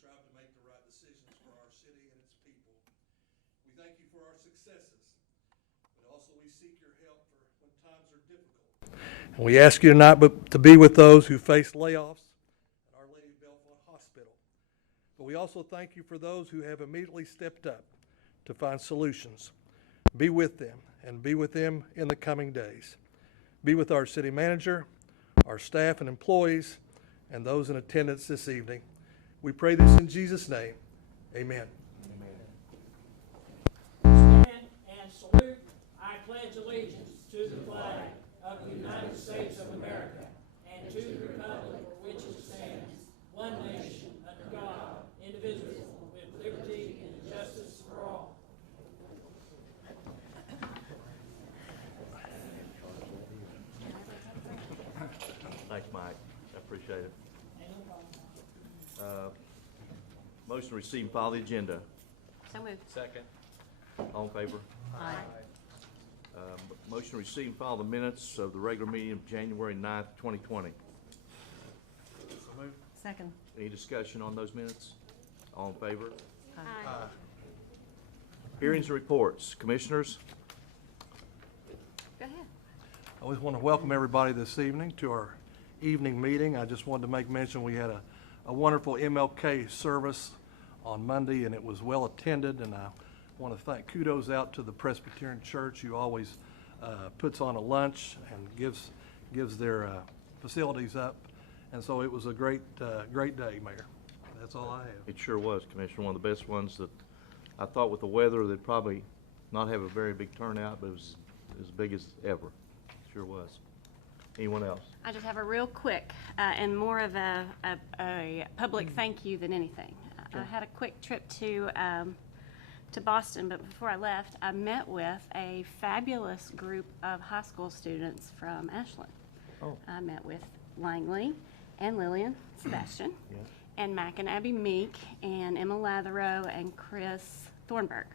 strive to make the right decisions for our city and its people. We thank you for our successes, but also we seek your help for when times are difficult. And we ask you tonight to be with those who face layoffs at Our Lady of Bellefonte Hospital. But we also thank you for those who have immediately stepped up to find solutions. Be with them and be with them in the coming days. Be with our city manager, our staff and employees, and those in attendance this evening. We pray this in Jesus' name. Amen. Stand and salute. I pledge allegiance to the flag of the United States of America and to the republic for which it stands, one nation, under God, indivisible, with liberty and justice for all. Thanks, Mike. I appreciate it. Motion to receive and file the agenda. So moved. Second. All in favor? Aye. Motion to receive and file the minutes of the regular meeting of January 9th, 2020. So moved. Second. Any discussion on those minutes? All in favor? Aye. Hearings and reports. Commissioners? Go ahead. I always want to welcome everybody this evening to our evening meeting. I just wanted to make mention we had a wonderful MLK service on Monday, and it was well attended, and I want to thank kudos out to the Presbyterian Church, who always puts on a lunch and gives their facilities up, and so it was a great day, Mayor. That's all I have. It sure was, Commissioner. One of the best ones that I thought with the weather they'd probably not have a very big turnout, but it was as big as ever. Sure was. Anyone else? I just have a real quick and more of a public thank you than anything. I had a quick trip to Boston, but before I left, I met with a fabulous group of high school students from Ashland. Oh. I met with Langley and Lillian Sebastian Yeah. and Mac and Abby Meek and Emma Latherow and Chris Thornburg.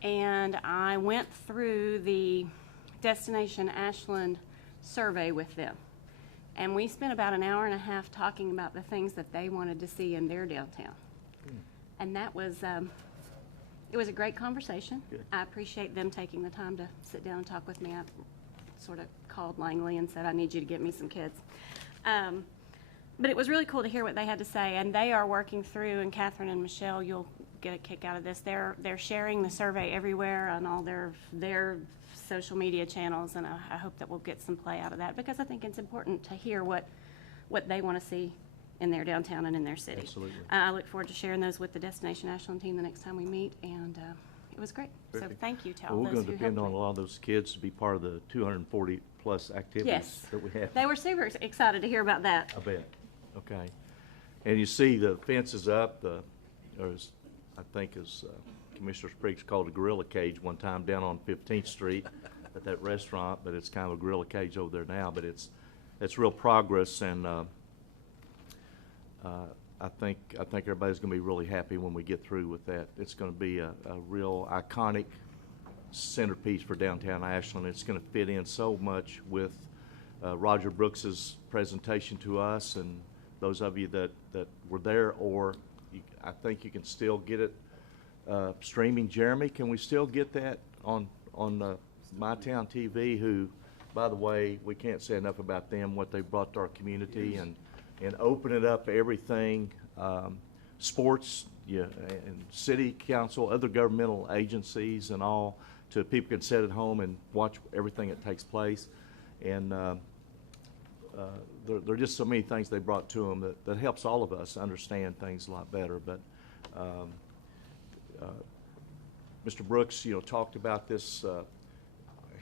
And I went through the Destination Ashland survey with them. And we spent about an hour and a half talking about the things that they wanted to see in their downtown. And that was, it was a great conversation. Good. I appreciate them taking the time to sit down and talk with me. I sort of called Langley and said, I need you to get me some kids. But it was really cool to hear what they had to say, and they are working through, and Catherine and Michelle, you'll get a kick out of this. They're sharing the survey everywhere on all their social media channels, and I hope that we'll get some play out of that, because I think it's important to hear what they want to see in their downtown and in their city. Absolutely. I look forward to sharing those with the Destination Ashland team the next time we meet, and it was great. Terrific. So thank you to all Well, we're those going to who depend helped on me. a lot of those kids to be part of the 240 plus activities Yes. that we have. They were super excited to hear about that. I bet. Okay. And you see the fence is up, or as I think as Commissioner Spriggs called a gorilla cage one time down on 15th Street at that restaurant, but it's kind of a gorilla cage over there now, but it's real progress, and I think everybody's going to be really happy when we get through with that. It's going to be a real iconic centerpiece for downtown Ashland. It's going to fit in so much with Roger Brooks's presentation to us, and those of you that were there, or I think you can still get it streaming. Jeremy, can we still get that on MyTown TV, who, by the way, we can't say enough about them, what they brought to our community, and open it up everything, sports, yeah, and city council, other governmental agencies and all, to people can sit at home and watch everything that takes place. And there are just so many things they brought to them that helps all of us understand things a lot better. But Mr. Brooks, talked about this.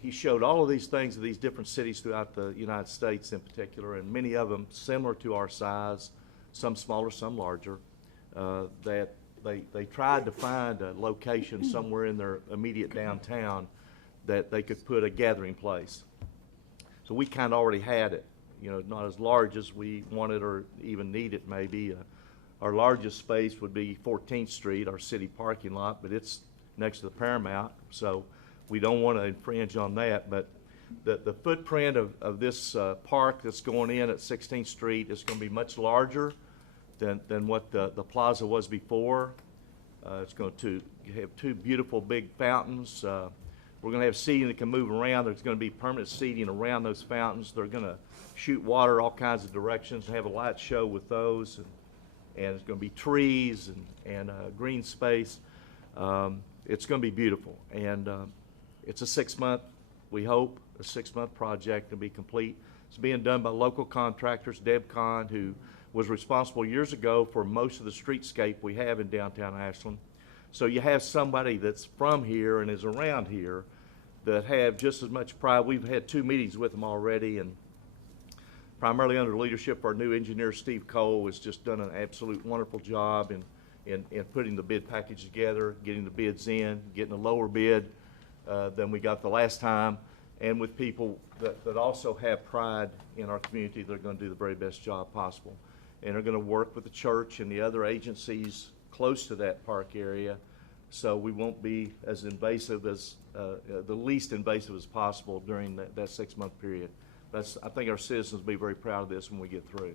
He showed all of these things of these different cities throughout the United States in particular, and many of them similar to our size, some smaller, some larger, that they tried to find a location somewhere in their immediate downtown that they could put a gathering place. So we kind of already had it, not as large as we wanted or even needed maybe. Our largest space would be 14th Street, our city parking lot, but it's next to the Paramount, so we don't want to infringe on that. But the footprint of this park that's going in at 16th Street is going to be much larger than what the plaza was before. It's going to have 2 beautiful big fountains. We're going to have seating that can move around. There's going to be permanent seating around those fountains. They're going to shoot water all kinds of directions and have a light show with those. And there's going to be trees and green space. It's going to be beautiful. And it's a 6-month, we hope, a 6-month project to be complete. It's being done by local contractors, DebCon, who was responsible years ago for most of the streetscape we have in downtown Ashland. So you have somebody that's from here and is around here that have just as much pride. We've had 2 meetings with them already, and primarily under the leadership of our new engineer, Steve Cole, has just done an absolute wonderful job in putting the bid package together, getting the bids in, getting a lower bid than we got the last time, and with people that also have pride in our community. They're going to do the very best job possible. And are going to work with the church and the other agencies close to that park area, so we won't be as invasive as, the least invasive as possible during that 6-month period. I think our citizens will be very proud of this when we get through.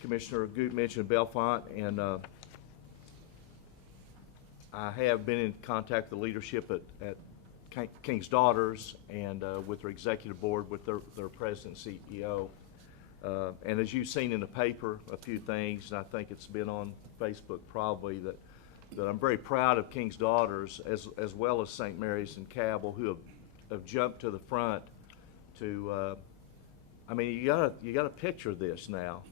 Commissioner Goode mentioned Bellefonte, and I have been in contact with the leadership at King's Daughters and with their executive board, with their president and CEO. And as you've seen in the paper, a few things, and I think it's been on Facebook probably, that I'm very proud of King's Daughters as well as St. Mary's and Cabell, who have jumped to the front to, I mean, you gotta picture this now.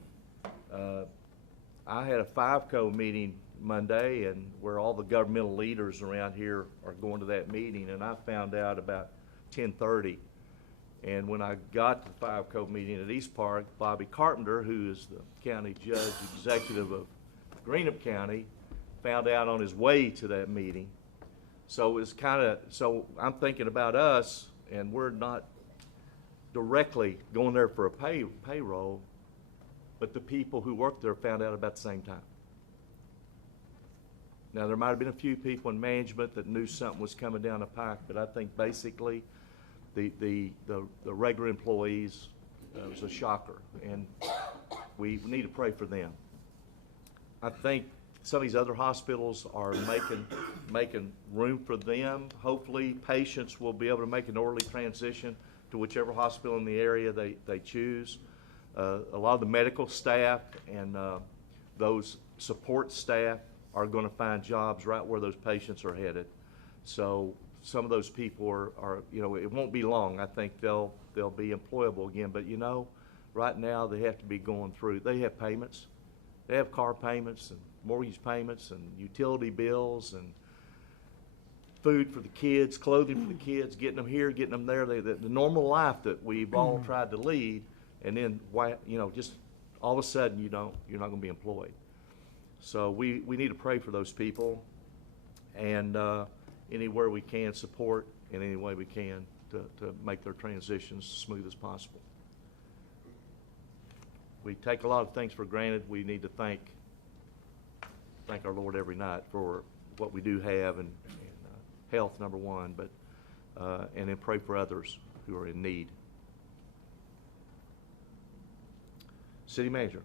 I had a 5-co meeting Monday, and where all the governmental leaders around here are going to that meeting, and I found out about 10:30. And when I got to the 5-co meeting at East Park, Bobby Carpenter, who is the county judge executive of Greenup County, found out on his way to that meeting. So it's so I'm thinking about us, and we're not directly going there for a payroll, but the people who work there found out about the same time. Now, there might have been a few people in management that knew something was coming down the pike, but I think basically the regular employees, it was a shocker, and we need to pray for them. I think some of these other hospitals are making room for them. Hopefully, patients will be able to make an orderly transition to whichever hospital in the area they choose. A lot of the medical staff and those support staff are going to find jobs right where those patients are headed. So some of those people are it won't be long. I think they'll be employable again. But right now they have to be going through. They have payments. They have car payments and mortgage payments and utility bills and food for the kids, clothing for the kids, getting them here, getting them there. The normal life that we've all tried to lead, and then just all of a sudden you're not going to be employed. So we need to pray for those people, and anywhere we can support in any way we can to make their transitions as smooth as possible. We take a lot of things for granted. We need to thank our Lord every night for what we do have, and health, number one, but and then pray for others who are in need. City Manager.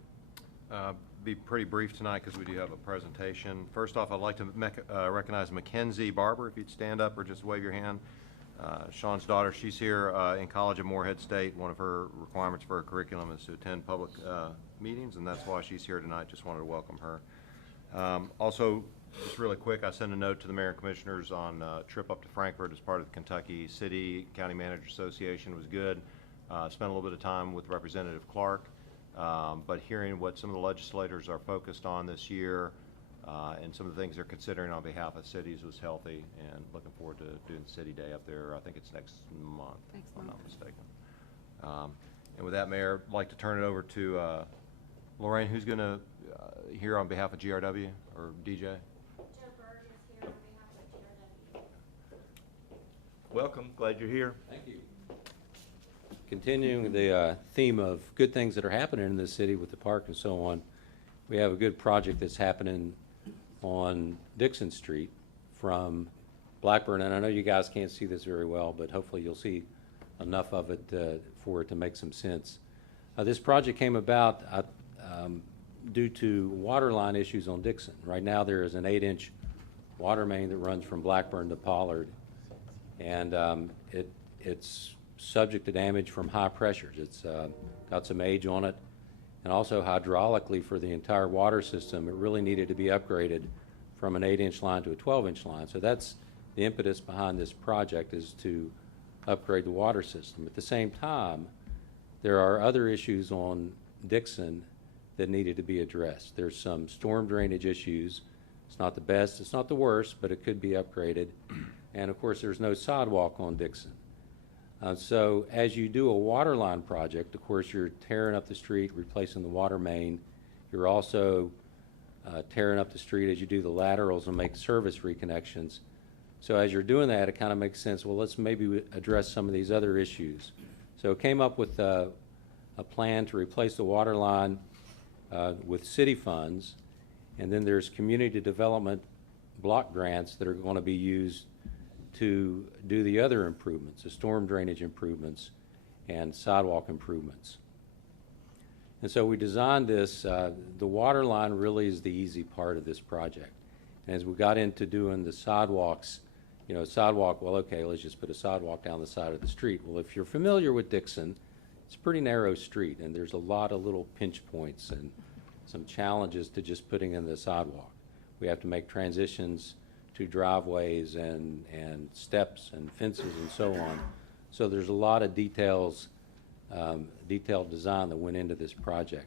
Be pretty brief tonight because we do have a presentation. First off, I'd like to recognize Mackenzie Barber. If you'd stand up or just wave your hand. Sean's daughter, she's here in college at Morehead State. One of her requirements for her curriculum is to attend public meetings, and that's why she's here tonight. Just wanted to welcome her. Also, just really quick, I sent a note to the mayor and commissioners on a trip up to Frankfort as part of the Kentucky City County Manager Association. It was good. Spent a little bit of time with Representative Clark, but hearing what some of the legislators are focused on this year and some of the things they're considering on behalf of cities was healthy, and looking forward to doing City Day up there. I think it's next month, if I'm not mistaken. And with that, Mayor, I'd like to turn it over to Lorraine, who's going to hear on behalf of GRW or DJ. Welcome. Glad you're here. Thank you. Continuing the theme of good things that are happening in this city with the park and so on, we have a good project that's happening on Dixon Street from Blackburn, and I know you guys can't see this very well, but hopefully you'll see enough of it for it to make some sense. This project came about, due to water line issues on Dixon. Right now, there is an 8-inch water main that runs from Blackburn to Pollard, and it's subject to damage from high pressures. It's got some age on it, and also hydraulically for the entire water system, it really needed to be upgraded from an 8-inch line to a 12-inch line. So that's the impetus behind this project, is to upgrade the water system. At the same time, there are other issues on Dixon that needed to be addressed. There's some storm drainage issues. It's not the best, it's not the worst, but it could be upgraded. And of course, there's no sidewalk on Dixon. So as you do a water line project, of course, you're tearing up the street, replacing the water main. You're also tearing up the street as you do the laterals and make service reconnections. So as you're doing that, it kind of makes sense, well, let's maybe address some of these other issues. So it came up with a plan to replace the water line with city funds, and then there's community development block grants that are going to be used to do the other improvements, the storm drainage improvements and sidewalk improvements. And so we designed this, the water line really is the easy part of this project. And as we got into doing the sidewalks, you know, sidewalk, well, okay, let's just put a sidewalk down the side of the street. Well, if you're familiar with Dixon, it's a pretty narrow street, and there's a lot of little pinch points and some challenges to just putting in the sidewalk. We have to make transitions to driveways and steps and fences and so on. So there's a lot of detailed design that went into this project.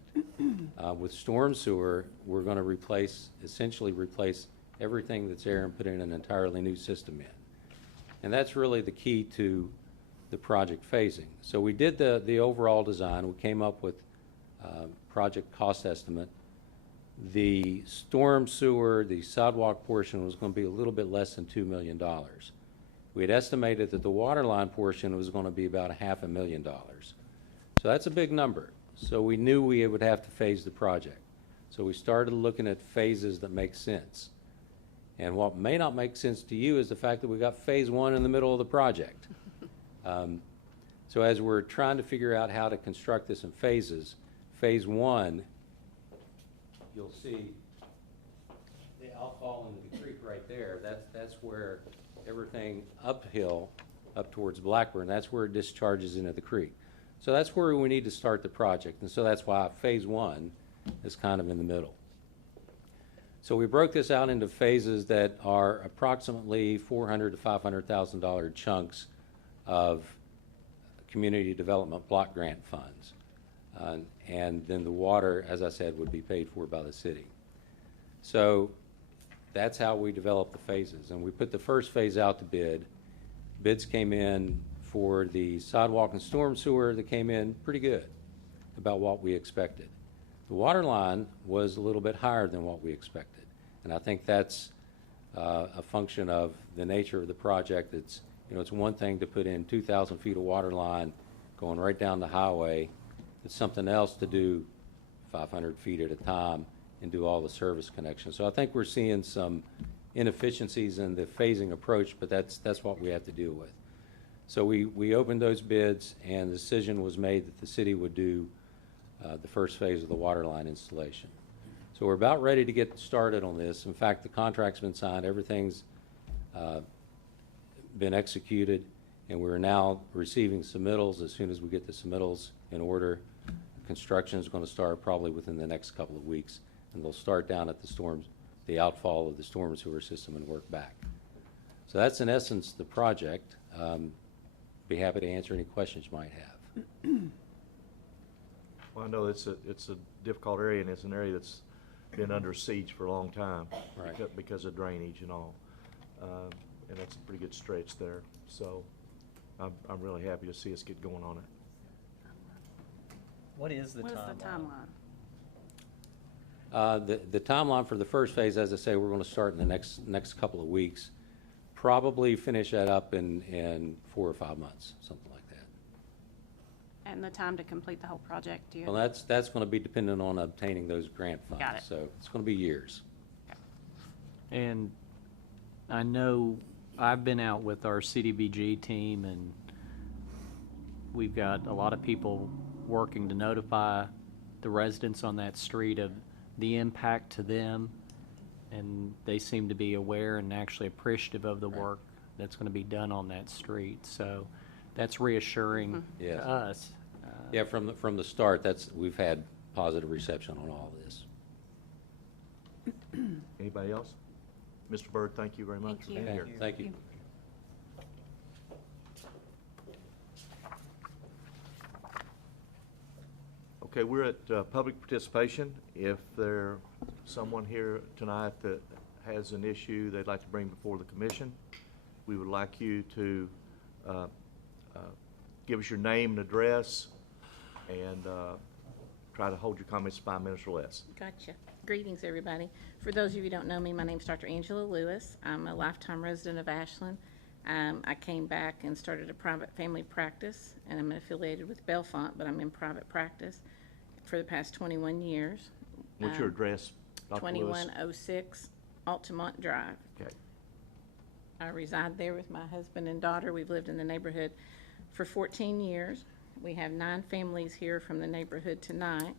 With storm sewer, we're going to essentially replace everything that's there and put in an entirely new system in. And that's really the key to the project phasing. So we did the overall design. We came up with project cost estimate. The storm sewer, the sidewalk portion was going to be a little bit less than $2 million. We had estimated that the water line portion was going to be about $500,000. So that's a big number. So we knew we would have to phase the project. So we started looking at phases that make sense. And what may not make sense to you is the fact that we got phase one in the middle of the project. So as we're trying to figure out how to construct this in phases, phase one, you'll see the outfall into the creek right there. That's where everything uphill, up towards Blackburn, that's where it discharges into the creek. So that's where we need to start the project. And so that's why phase one is kind of in the middle. So we broke this out into phases that are approximately $400,000 to $500,000 chunks of community development block grant funds. And then the water, as I said, would be paid for by the city. So that's how we developed the phases. And we put the first phase out to bid. Bids came in for the sidewalk and storm sewer that came in pretty good, about what we expected. The water line was a little bit higher than what we expected. And I think that's a function of the nature of the project. It's, you know, it's one thing to put in 2,000 feet of water line going right down the highway. It's something else to do 500 feet at a time and do all the service connections. So I think we're seeing some inefficiencies in the phasing approach, but that's what we have to deal with. So we opened those bids, and the decision was made that the city would do the first phase of the water line installation. So we're about ready to get started on this. In fact, the contract's been signed, everything's been executed, and we're now receiving submittals. As soon as we get the submittals in order, construction is going to start probably within the next couple of weeks, and they'll start down at the outfall of the storm sewer system and work back. So that's in essence the project. Be happy to answer any questions you might have. Well, I know it's a difficult area, and it's an area that's been under siege for a long time. Right. Because of drainage and all. And that's a pretty good stretch there. So I'm really happy to see us get going on it. What is the What is timeline? the timeline? The timeline for the first phase, as I say, we're going to start in the next couple of weeks. Probably finish that up in 4 or 5 months, something like that. And the time to complete the whole project, do you? Well, that's going to be dependent on obtaining those grant funds. Got it. So it's going to be years. And I know I've been out with our CDBG team, and we've got a lot of people working to notify the residents on that street of the impact to them, and they seem to be aware and actually appreciative of the work that's going to be done on that street. So that's reassuring Yes. to us. Yeah, from the start, we've had positive reception on all of this. Anybody else? Mr. Byrd, thank you very much Thank for you. being Okay, here. thank you. Okay, we're at public participation. If there's someone here tonight that has an issue they'd like to bring before the commission, we would like you to give us your name and address and try to hold your comments 5 minutes or less. Gotcha. Greetings, everybody. For those of you who don't know me, my name's Dr. Angela Lewis. I'm a lifetime resident of Ashland. I came back and started a private family practice, and I'm affiliated with Bellefonte, but I'm in private practice for the past 21 years. What's your address, Dr. Lewis? 2106 Altamont Drive. Okay. I reside there with my husband and daughter. We've lived in the neighborhood for 14 years. We have 9 families here from the neighborhood tonight,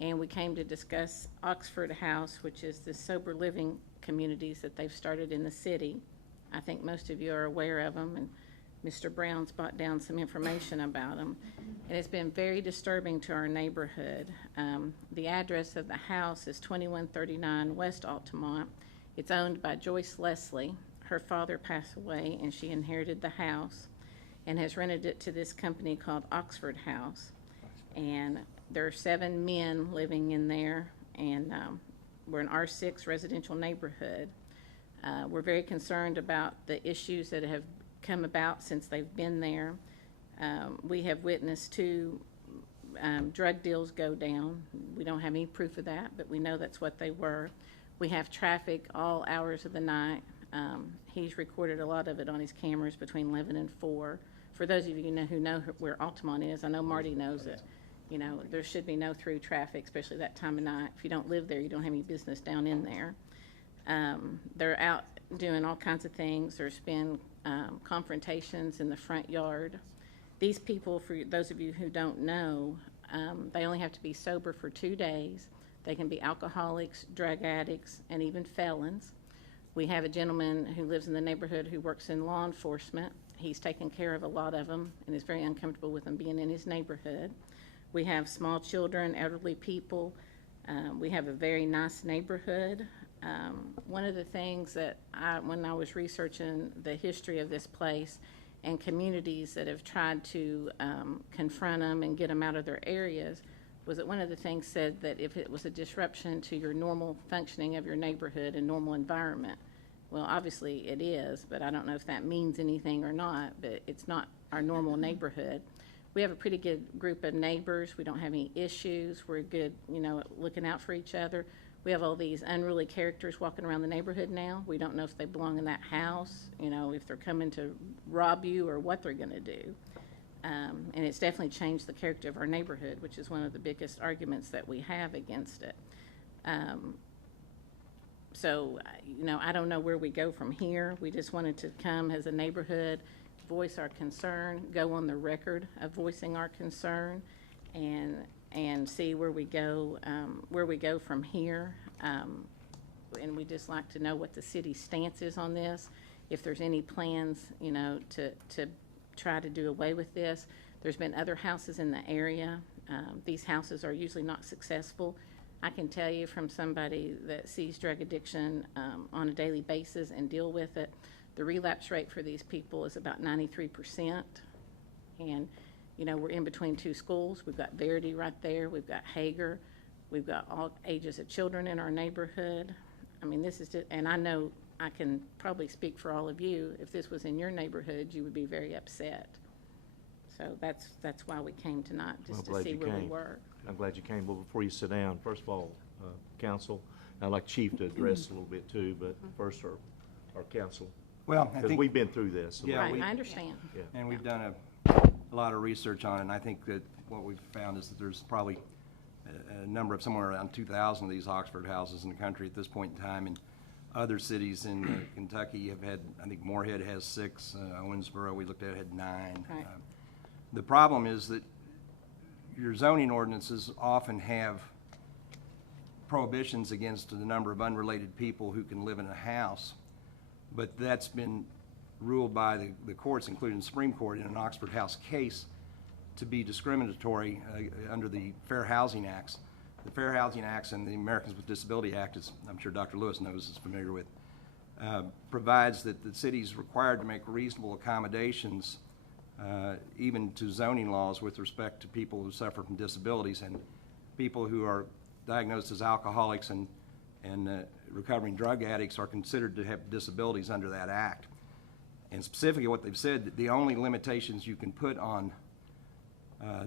and we came to discuss Oxford House, which is the sober living communities that they've started in the city. I think most of you are aware of them, and Mr. Brown's brought down some information about them. And it's been very disturbing to our neighborhood. The address of the house is 2139 West Altamont. It's owned by Joyce Leslie. Her father passed away, and she inherited the house and has rented it to this company called Oxford House. And there are 7 men living in there, and we're an R6 residential neighborhood. We're very concerned about the issues that have come about since they've been there. We have witnessed 2 drug deals go down. We don't have any proof of that, but we know that's what they were. We have traffic all hours of the night. He's recorded a lot of it on his cameras between 11 and 4. For those of you who know where Altamont is, I know Marty knows it. You know, there should be no through traffic, especially that time of night. If you don't live there, you don't have any business down in there. They're out doing all kinds of things. There's been confrontations in the front yard. These people, for those of you who don't know, they only have to be sober for 2 days. They can be alcoholics, drug addicts, and even felons. We have a gentleman who lives in the neighborhood who works in law enforcement. He's taken care of a lot of them and is very uncomfortable with them being in his neighborhood. We have small children, elderly people. We have a very nice neighborhood. One of the things that when I was researching the history of this place and communities that have tried to confront them and get them out of their areas, was that one of the things said that if it was a disruption to your normal functioning of your neighborhood and normal environment, well, obviously it is, but I don't know if that means anything or not, but it's not our normal neighborhood. We have a pretty good group of neighbors. We don't have any issues. We're good, you know, at looking out for each other. We have all these unruly characters walking around the neighborhood now. We don't know if they belong in that house, you know, if they're coming to rob you or what they're going to do. And it's definitely changed the character of our neighborhood, which is one of the biggest arguments that we have against it. So, you know, I don't know where we go from here. We just wanted to come as a neighborhood, voice our concern, go on the record of voicing our concern, and see where we go from here. And we just like to know what the city's stance is on this. If there's any plans, you know, to try to do away with this. There's been other houses in the area. These houses are usually not successful. I can tell you from somebody that sees drug addiction on a daily basis and deal with it, the relapse rate for these people is about 93%. And, you know, we're in between 2 schools. We've got Verity right there. We've got Hager. We've got all ages of children in our neighborhood. I mean, this is just, and I know I can probably speak for all of you. If this was in your neighborhood, you would be very upset. So that's why we came tonight, just to see where we were. I'm glad you came. Well, before you sit down, first of all, council, I'd like Chief to address a little bit too, but first our council, Well, I because think, we've been through this. Yeah, Right, we- I understand. Yeah. and we've done a lot of research on it, and I think that what we've found is that there's probably a number of somewhere around 2,000 of these Oxford houses in the country at this point in time, and other cities in Kentucky have had, I think Moorhead has 6, Owensboro, we looked at, had 9. Right. The problem is that your zoning ordinances often have prohibitions against the number of unrelated people who can live in a house, but that's been ruled by the courts, including the Supreme Court in an Oxford House case, to be discriminatory under the Fair Housing Acts. The Fair Housing Acts and the Americans with Disability Act, as I'm sure Dr. Lewis knows, is familiar with, provides that the city is required to make reasonable accommodations even to zoning laws with respect to people who suffer from disabilities, and people who are diagnosed as alcoholics and recovering drug addicts are considered to have disabilities under that act. And specifically what they've said, that the only limitations you can put on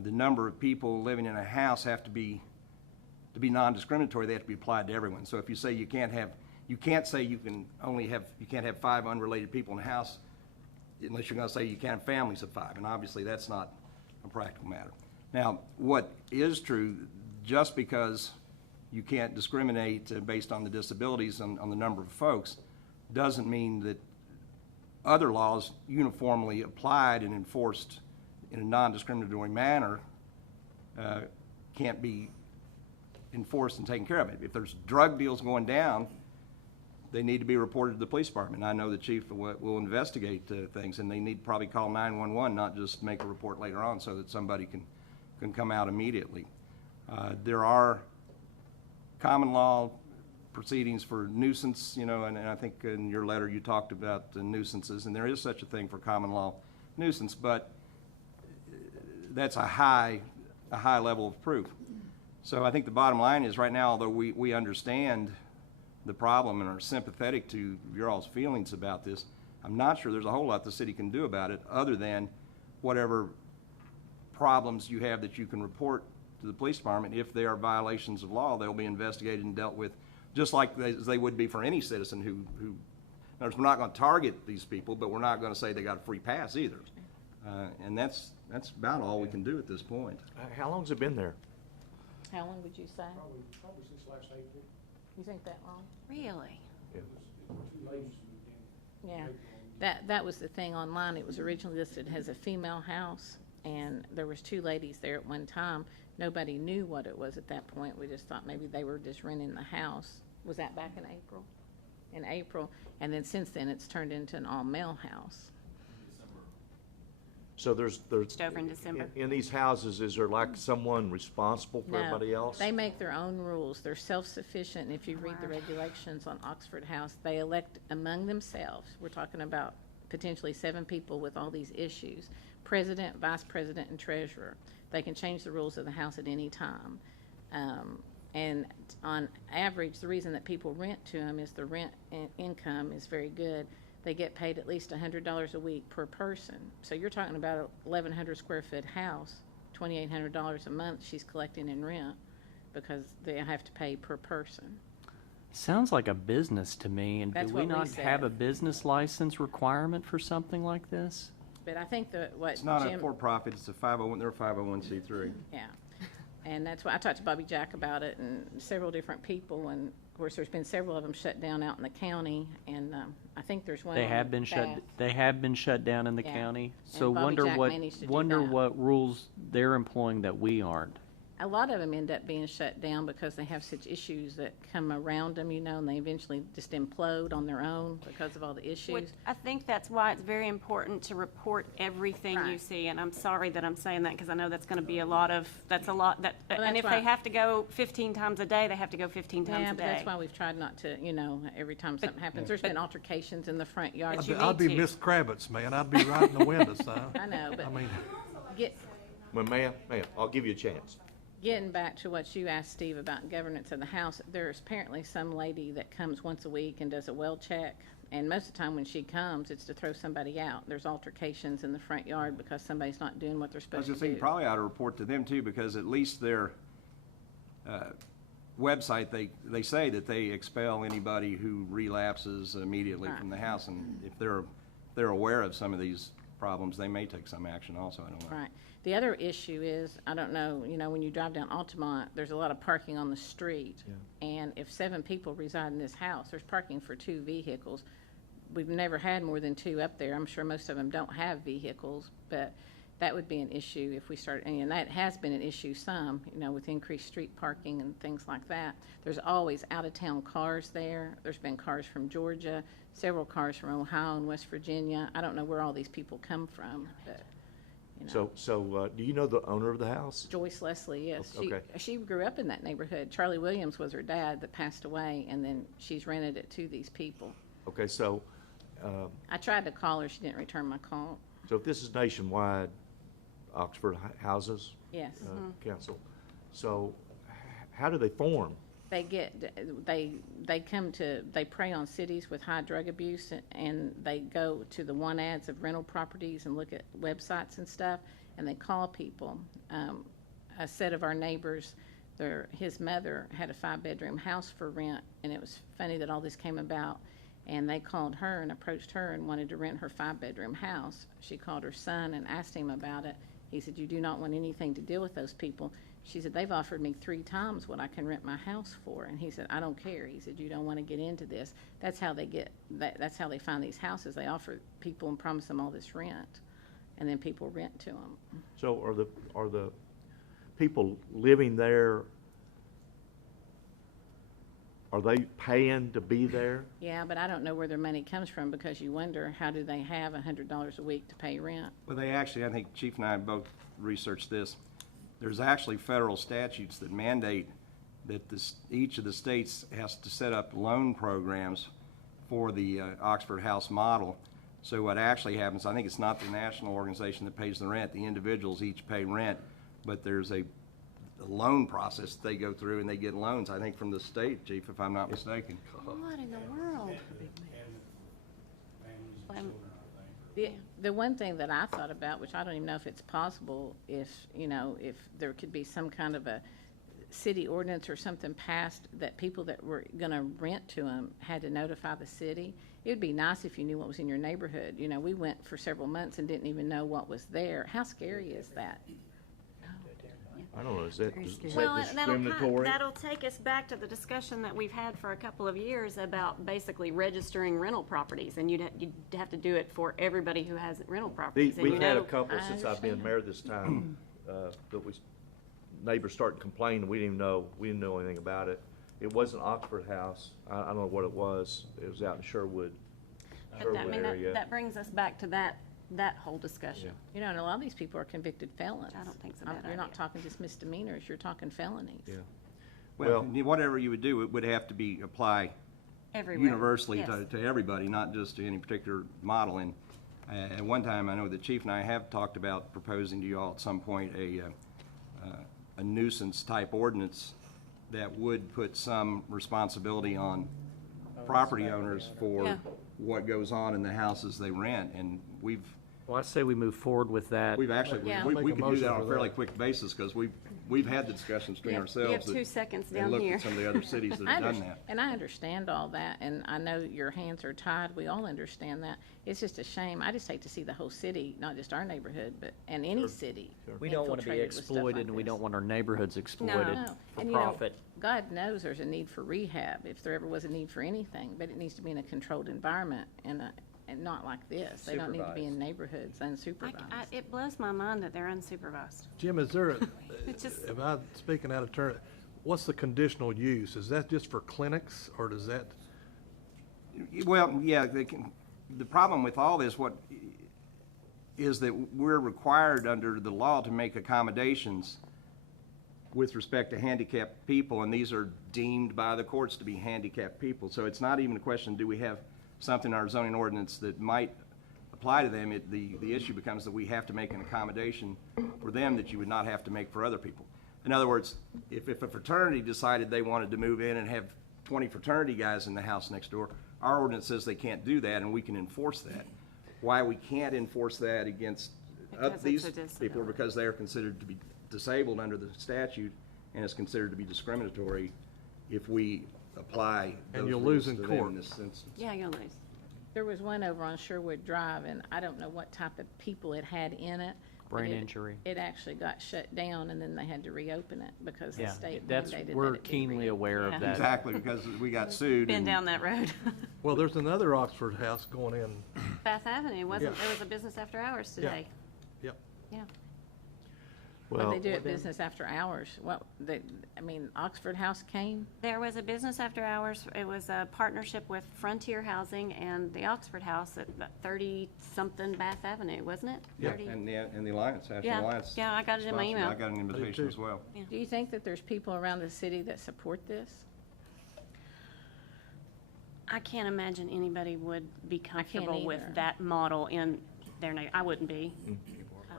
the number of people living in a house have to be non-discriminatory. They have to be applied to everyone. So if you say you can't say you can't have 5 unrelated people in a house unless you're going to say you can't have families of 5, and obviously that's not a practical matter. Now, what is true, just because you can't discriminate based on the disabilities on the number of folks, doesn't mean that other laws uniformly applied and enforced in a non-discriminatory manner can't be enforced and taken care of. If there's drug deals going down, they need to be reported to the police department. I know the chief will investigate things, and they need to probably call 911, not just make a report later on, so that somebody can come out immediately. There are common law proceedings for nuisance, and I think in your letter you talked about the nuisances, and there is such a thing for common law nuisance, but that's a high level of proof. So I think the bottom line is, right now, although we understand the problem and are sympathetic to your all's feelings about this, I'm not sure there's a whole lot the city can do about it other than whatever problems you have that you can report to the police department. If they are violations of law, they'll be investigated and dealt with just like they would be for any citizen who in other words, we're not going to target these people, but we're not going to say they got a free pass either. And that's about all we can do at this point. How long's it been there? How long would you say? Probably since last April. You think that long? Really? Two ladies moved in. Yeah, that was the thing online. It was originally listed as a female house, and there was 2 ladies there at one time. Nobody knew what it was at that point. We just thought maybe they were just renting the house. Was that back in April? In April, and then since then it's turned into an all-male house. So there's Just over in December. in these houses, is there like someone responsible for everybody else? They make their own rules. They're self-sufficient, and if you read the regulations on Oxford House, they elect among themselves. We're talking about potentially 7 people with all these issues: president, vice president, and treasurer. They can change the rules of the house at any time. And on average, the reason that people rent to them is the rent income is very good. They get paid at least $100 a week per person. So you're talking about a 1,100 square foot house, $2,800 a month she's collecting in rent because they have to pay per person. Sounds like a business to me, and That's do we what we not have said. a business license requirement for something like this? But I think that what It's not a Jim, for-profit, it's a 501, they're a 501c3. yeah. And that's why I talked to Bobby Jack about it and several different people, and of course, there's been several of them shut down out in the county, and I think there's one They on have been shut. Bath. They have been shut down in the Yeah. county. And So Bobby wonder Jack what managed to do wonder that. what rules they're employing that we aren't. A lot of them end up being shut down because they have such issues that come around them, and they eventually just implode on their own because of all the issues. I think that's why it's very important to report everything you Right. see, and I'm sorry that I'm saying that, because I know that's gonna be that's a lot, Well, and that's if why- they have to go 15 times a day, they have to go 15 times Yeah, a but day. that's why we've tried not to, every time something happens, there's been altercations in the front yard. But you I'd need be to. Miss Kravitz, man. I'd be right in the window, son. I know, but I mean, get, Well, ma'am, I'll give you a chance. getting back to what you asked Steve about governance of the house, there's apparently some lady that comes once a week and does a well check. And most of the time when she comes, it's to throw somebody out. There's altercations in the front yard because somebody's not doing what they're I was supposed gonna to say, you do. probably ought to report to them too, because at least their website, they say that they expel anybody who relapses immediately from the house, and if they're aware of some of these problems, they may take some action also, I don't know. Right. The other issue is, I don't know, when you drive down Altamont, there's a lot of parking on the street. And if 7 people reside in this house, there's parking for 2 vehicles. We've never had more than 2 up there. I'm sure most of them don't have vehicles, but that would be an issue if we start, and that has been an issue some, with increased street parking and things like that. There's always out-of-town cars there. There's been cars from Georgia, several cars from Ohio and West Virginia. I don't know where all these people come from, but, So, do you know the owner of the house? Joyce Leslie, yes. Okay. She grew up in that neighborhood. Charlie Williams was her dad that passed away, and then she's rented it to these people. Okay, so, I tried to call her. She didn't return my call. so if this is nationwide, Oxford Houses Yes. Council, so how do they form? They prey on cities with high drug abuse, and they go to the want ads of rental properties and look at websites and stuff, and they call people. A set of our neighbors, his mother had a 5-bedroom house for rent, and it was funny that all this came about. And they called her and approached her and wanted to rent her 5-bedroom house. She called her son and asked him about it. He said, "You do not want anything to deal with those people." She said, "They've offered me 3 times what I can rent my house for." And he said, "I don't care." He said, "You don't want to get into this." That's how they that's how they find these houses. They offer people and promise them all this rent, and then people rent to them. So are the people living there, are they paying to be there? Yeah, but I don't know where their money comes from, because you wonder, how do they have $100 a week to pay rent? Well, they actually, I think Chief and I both researched this. There's actually federal statutes that mandate that each of the states has to set up loan programs for the Oxford House model. So what actually happens, I think it's not the national organization that pays the rent. The individuals each pay rent, but there's a loan process they go through, and they get loans, I think, from the state, Chief, if I'm not mistaken. What in the world? The one thing that I thought about, which I don't even know if it's possible, if there could be some kind of a city ordinance or something passed that people that were going to rent to them had to notify the city. It would be nice if you knew what was in your neighborhood. We went for several months and didn't even know what was there. How scary is that? I don't know, is that Well, discriminatory? that'll take us back to the discussion that we've had for a couple of years about basically registering rental properties, and you'd have to do it for everybody who has rental properties. And We've had a couple I since I've been understand. mayor this time, that neighbors started complaining, we didn't know anything about it. It wasn't Oxford House, I don't know what it was But Sherwood I mean, area. that brings us back to that whole discussion. Yeah. And a lot of these people are convicted felons. I don't think it's a bad You're not idea. talking just misdemeanors, you're talking felonies. Yeah. Well, Well- whatever you would do, it would have to apply Everywhere. universally Yes. to everybody, not just to any particular model. And at one time, I know the chief and I have talked about proposing to you all at some point a nuisance-type ordinance that would put some responsibility on property owners for Yeah. what goes on in the houses they rent. And we've Well, I say we move forward with that. actually, Yeah. we Make a could do motion that on a for fairly that. quick basis, because we've had the discussions between You ourselves. have 2 that- seconds and down looked here. at some of the other cities that have done that. And I understand all that, and I know your hands are tied, we all understand that. It's just a shame, I just hate to see the whole city, not just our neighborhood, and any city We don't want to be infiltrated with stuff exploited, like and we this. don't want our neighborhoods exploited No. for And, profit. God knows there's a need for rehab, if there ever was a need for anything, but it needs to be in a controlled environment and not like this. They don't need to be in neighborhoods unsupervised. It blows my mind that they're unsupervised. Jim, is there It's just- am I speaking out of turn? What's the conditional use? Is that just for clinics, or does that, Well, yeah, the problem with all this, is that we're required under the law to make accommodations with respect to handicapped people, and these are deemed by the courts to be handicapped people. So it's not even a question, do we have something in our zoning ordinance that might apply to them? The issue becomes that we have to make an accommodation for them that you would not have to make for other people. In other words, if a fraternity decided they wanted to move in and have 20 fraternity guys in the house next door, our ordinance says they can't do that, and we can enforce that. Why we can't enforce that against Because these it's a people, disability. because they are considered to be disabled under the statute, and it's considered to be discriminatory if we apply And those you'll rules lose in to them court. in this instance. Yeah, you'll lose. There was one over on Sherwood Drive, and I don't know what type of people it had in it. but Brain it- injury. It actually got shut down, and then they had to reopen it because the Yeah, state that's, mandated that we're it be keenly reopened. aware Yeah. of that. Exactly, because we got sued. Been and- down that road. well, there's another Oxford house going in, Bath Avenue, Yeah. there was a business after hours today. yep. Yeah. Well, Well, they do it business after hours. Oxford House came. There was a business after hours. It was a partnership with Frontier Housing and the Oxford House at 30-something Bath Avenue, wasn't it? Yeah. 30 And the Alliance, Ashland Yeah, Alliance. yeah, I got it in my sponsored. email. I got an invitation as well. Do you think that there's people around the city that support this? I can't imagine anybody would be comfortable with either. that model in their I wouldn't be.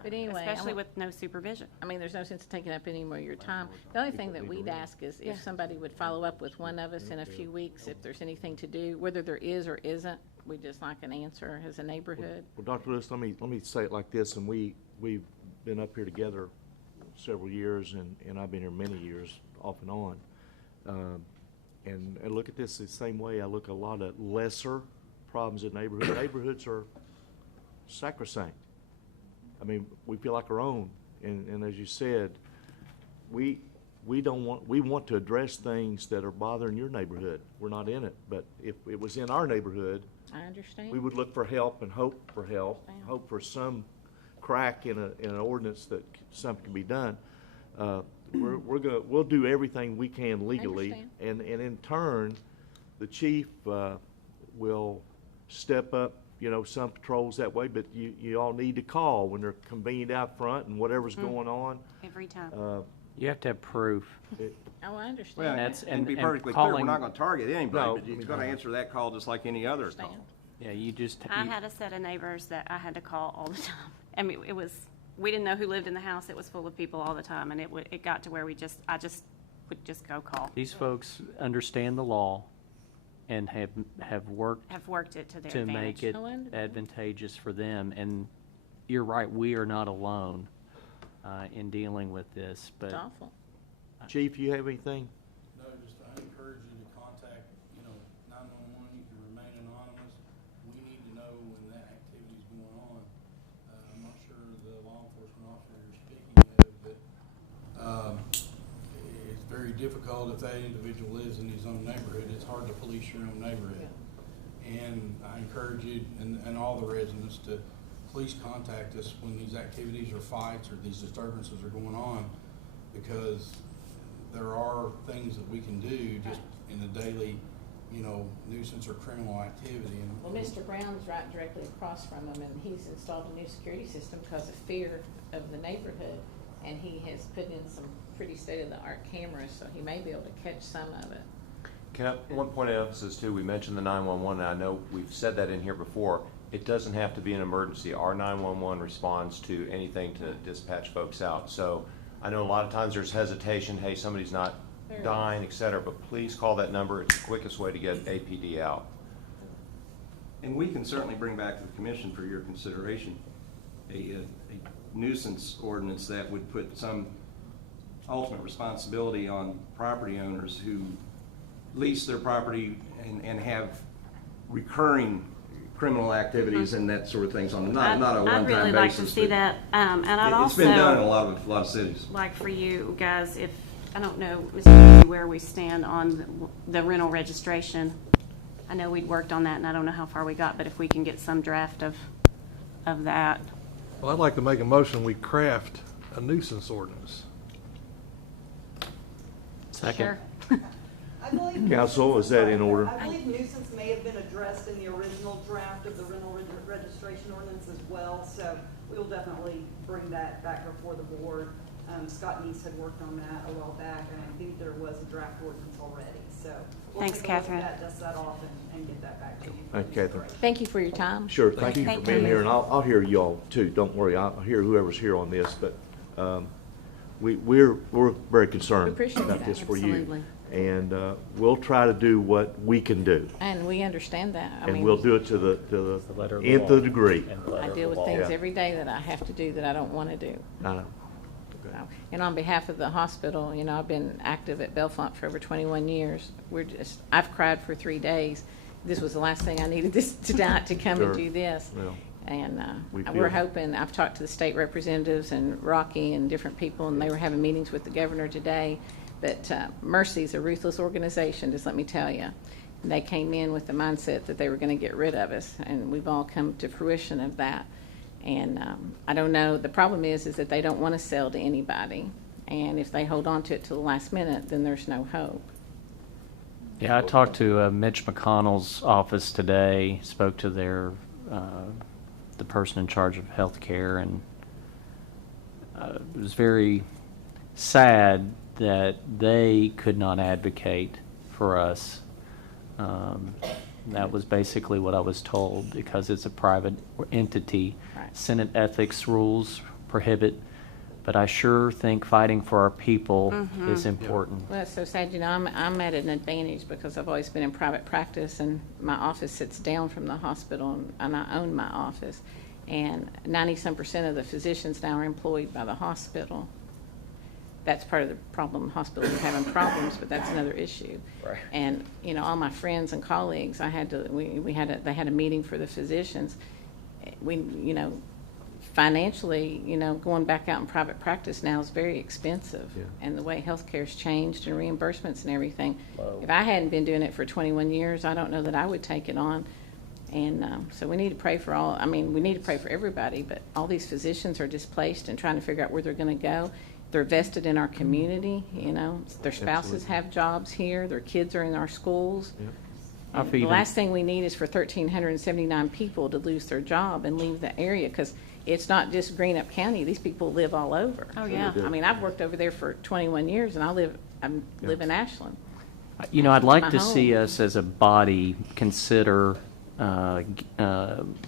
But anyway, I Especially want- with no supervision. There's no sense in taking up any more of your time. The only thing that we'd ask is if somebody would follow up with one of us in a few weeks, if there's anything to do, whether there is or isn't, we'd just like an answer as a neighborhood. Well, Dr. Lewis, let me say it like this, and we've been up here together several years, and I've been here many years, off and on. And look at this the same way I look at a lot of lesser problems in neighborhoods. Neighborhoods are sacrosanct. We feel like our own, and as you said, we want to address things that are bothering your neighborhood. We're not in it, but if it was in our neighborhood, I understand. we would look for help and hope for help, Understand. hope for some crack in an ordinance that something can be done. We'll do everything we can legally, understand. and in turn, the chief will step up. Some patrols that way, but you all need to call when they're convened out front and whatever's going on. Every time. You have to have proof. Oh, I understand. Well, That's- and be and perfectly clear, we're calling- not gonna target anybody, No, but you're gonna answer that call just like any other call. Understand. Yeah, you just. I you- had a set of neighbors that I had to call all the time. We didn't know who lived in the house. It was full of people all the time, and it got to where I just would just go call. These folks understand the law and have worked Have worked it to their to advantage. make it Oh, I understand. advantageous for them. And you're right, we are not alone in dealing with this, but It's awful. Chief, you have anything? No, I encourage you to contact, 911, you can remain anonymous. We need to know when that activity's going on. I'm not sure the law enforcement officer you're speaking of, but, it's very difficult if that individual lives in his own neighborhood. It's hard to police your own neighborhood. And I encourage you and all the residents to please contact us when these activities or fights or these disturbances are going on, because there are things that we can do just in the daily, nuisance or criminal activity. Well, Mr. Brown's right directly across from him, and he's installed a new security system because of fear of the neighborhood. And he has put in some pretty state-of-the-art cameras, so he may be able to catch some of it. One point of emphasis too, we mentioned the 911, and I know we've said that in here before. It doesn't have to be an emergency. Our 911 responds to anything to dispatch folks out. So I know a lot of times there's hesitation, hey, somebody's not There dying, et cetera, but please call that number. It's the quickest way to get APD out. And we can certainly bring back to the commission for your consideration a nuisance ordinance that would put some ultimate responsibility on property owners who lease their property and have recurring criminal activities and that sort of things on not a one-time basis. I'd really like to see but that, and I'd also. It's been done in a lot of cities. Like for you guys, if, I don't know, Mr. where we stand on the rental registration. I know we'd worked on that, and I don't know how far we got, but if we can get some draft of that. Well, I'd like to make a motion, we craft a nuisance ordinance. second. Sure. I believe Counsel, is that in order? I believe nuisance may have been addressed in the original draft of the rental registration ordinance as well, so we will definitely bring that back before the board. Scott Neese had worked on that a while back, and I think there was a draft ordinance already, so. we'll Thanks, take a look at Catherine. that, dust that off, and get that back to you. for Thank you, Catherine. consideration. Thank you for your time. Sure, thank you for Thank being you. here, and I'll hear y'all too, don't worry, I'll hear whoever's here on this, but we're very concerned We appreciate about that, this for you. absolutely. And we'll try to do what we can do, And we understand that. I and mean, we'll do it to the The letter of the nth law. of the degree. And the letter I of deal the with law. things Yeah. every day that I have to do that I don't want to do. I know. And on behalf of the hospital, I've been active at Bellefonte for over 21 years. I've cried for 3 days. This was the last thing I needed this tonight to come and Sure. do this. Well, And we we're feel- hoping, I've talked to the state representatives and Rocky and different people, and they were having meetings with the governor today. But Mercy's a ruthless organization, just let me tell you. And they came in with the mindset that they were going to get rid of us, and we've all come to fruition of that. And I don't know, the problem is that they don't want to sell to anybody. And if they hold on to it till the last minute, then there's no hope. Yeah, I talked to Mitch McConnell's office today, spoke to the person in charge of healthcare, and it was very sad that they could not advocate for us. That was basically what I was told, because it's a private entity. Right. Senate ethics rules prohibit, but I sure think fighting for our people is important. Well, it's so sad, you know, I'm at an advantage because I've always been in private practice, and my office sits down from the hospital, and I own my office. And 90-some% of the physicians now are employed by the hospital. That's part of the problem. Hospitals are having problems, but that's another issue. Right. And, you know, all my friends and colleagues, they had a meeting for the physicians. You know, financially, you know, going back out in private practice now is very expensive. Yeah. And the way healthcare's changed and reimbursements and everything. If I hadn't been doing it for 21 years, I don't know that I would take it on. And so we need to pray for we need to pray for everybody, but all these physicians are displaced and trying to figure out where they're going to go. They're vested in our community, you know. Their spouses Absolutely. have jobs here. Their kids are in our schools. Yep. And I've the even- last thing we need is for 1,379 people to lose their job and leave the area, because it's not just Greenup County. These people live all over. Oh, yeah. I mean, I've worked over there for 21 years, and I live in Ashland. You know, I'd like My to see home. us as a body consider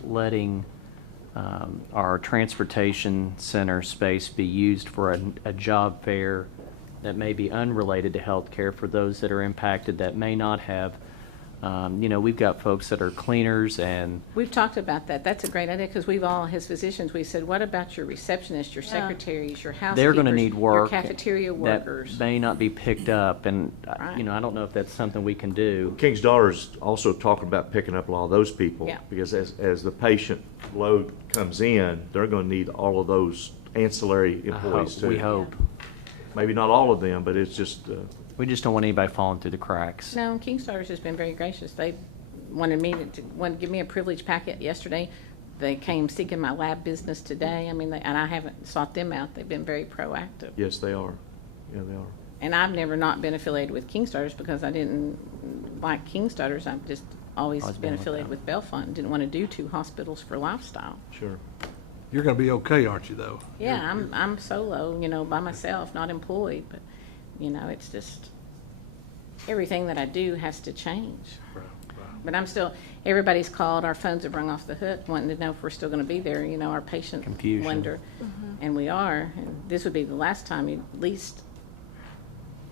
letting our transportation center space be used for a job fair that may be unrelated to healthcare for those that are impacted that may not have. You know, we've got folks that are cleaners and We've talked about that. That's a great idea, because we've all, as physicians, we said, what about your receptionists, your Yeah. secretaries, your housekeepers? they're going to need work Your cafeteria workers. that may not be picked up, and Right. you know, I don't know if that's something we can do. King's Daughter's also talking about picking up a lot of those people. Yeah. Because as the patient load comes in, they're gonna need all of those ancillary employees too. We hope. Maybe not all of them, but it's just, We just don't want anybody falling through the cracks. No, Kingstarter's has been very gracious. They wanted to give me a privilege packet yesterday. They came seeking my lab business today. I mean, and I haven't sought them out. They've been very proactive. yes, they are. Yeah, they are. And I've never not been affiliated with Kingstarters because I didn't like Kingstarters. I've just always Always been been with affiliated them. with Bellefonte. Didn't want to do 2 hospitals for lifestyle. Sure. You're gonna be okay, aren't you, though? Yeah, I'm solo, you know, by myself, not employed, but, you know, it's just, everything that I do has to change. But I'm still, everybody's called, our phones have rung off the hook, wanting to know if we're still gonna be there, you know, our patient Confusion. wonder. And we are, and this would be the last time,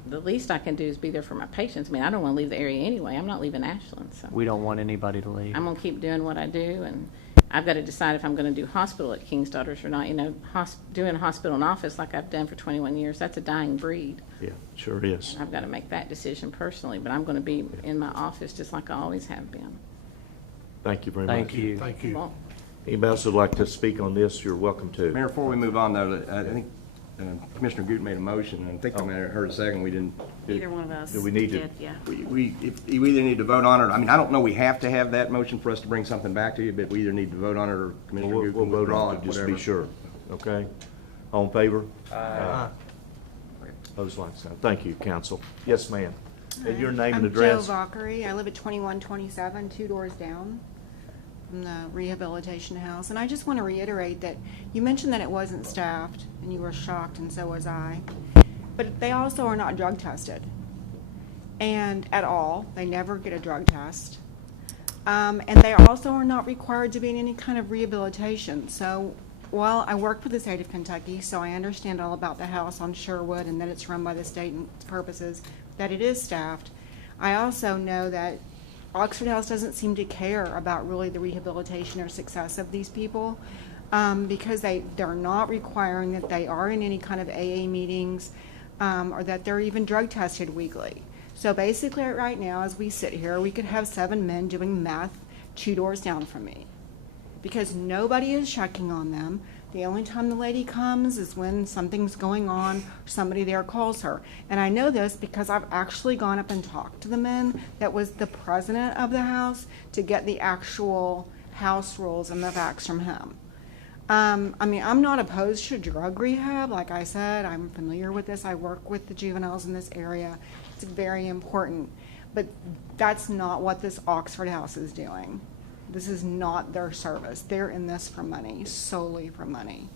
the least I can do is be there for my patients. I mean, I don't wanna leave the area anyway, I'm not leaving Ashland, so. We don't want anybody to leave. I'm gonna keep doing what I do, and I've gotta decide if I'm gonna do hospital at King's Daughters or not. You know, doing hospital and office like I've done for 21 years, that's a dying breed. Yeah, sure is. I've gotta make that decision personally, but I'm gonna be in my office just like I always have been. Thank you very much. Thank you. Thank you. Well, Anybody else would like to speak on this, you're welcome to. Mayor, before we move on, though, I think Commissioner Goot made a motion, and I think I may have heard a second, we didn't. Either one of us Do we need to- did, yeah. We either need to vote on it, I mean, I don't know we have to have that motion for us to bring something back to you, but we either need to vote on it or Commissioner We'll Goot we'll can vote withdraw on it, it, just to whatever. be sure. Okay? All in favor? Aye. Opposed, like sign. Thank you, council. Yes, ma'am. And your name and I'm address? Joe Valkyrie. I live at 2127, 2 doors down from the rehabilitation house. And I just want to reiterate that you mentioned that it wasn't staffed, and you were shocked, and so was I. But they also are not drug tested. And at all, they never get a drug test. And they also are not required to be in any kind of rehabilitation. So while I work for the state of Kentucky, so I understand all about the house on Sherwood and that it's run by the state and its purposes, that it is staffed, I also know that Oxford House doesn't seem to care about really the rehabilitation or success of these people, because they're not requiring that they are in any kind of AA meetings, or that they're even drug tested weekly. So basically, right now, as we sit here, we could have 7 men doing meth 2 doors down from me, because nobody is checking on them. The only time the lady comes is when something's going on, or somebody there calls her. And I know this because I've actually gone up and talked to the men that was the president of the house to get the actual house rules and the facts from him. I mean, I'm not opposed to drug rehab. Like I said, I'm familiar with this. I work with the juveniles in this area. It's very important. But that's not what this Oxford House is doing. This is not their service. They're in this for money, solely for money.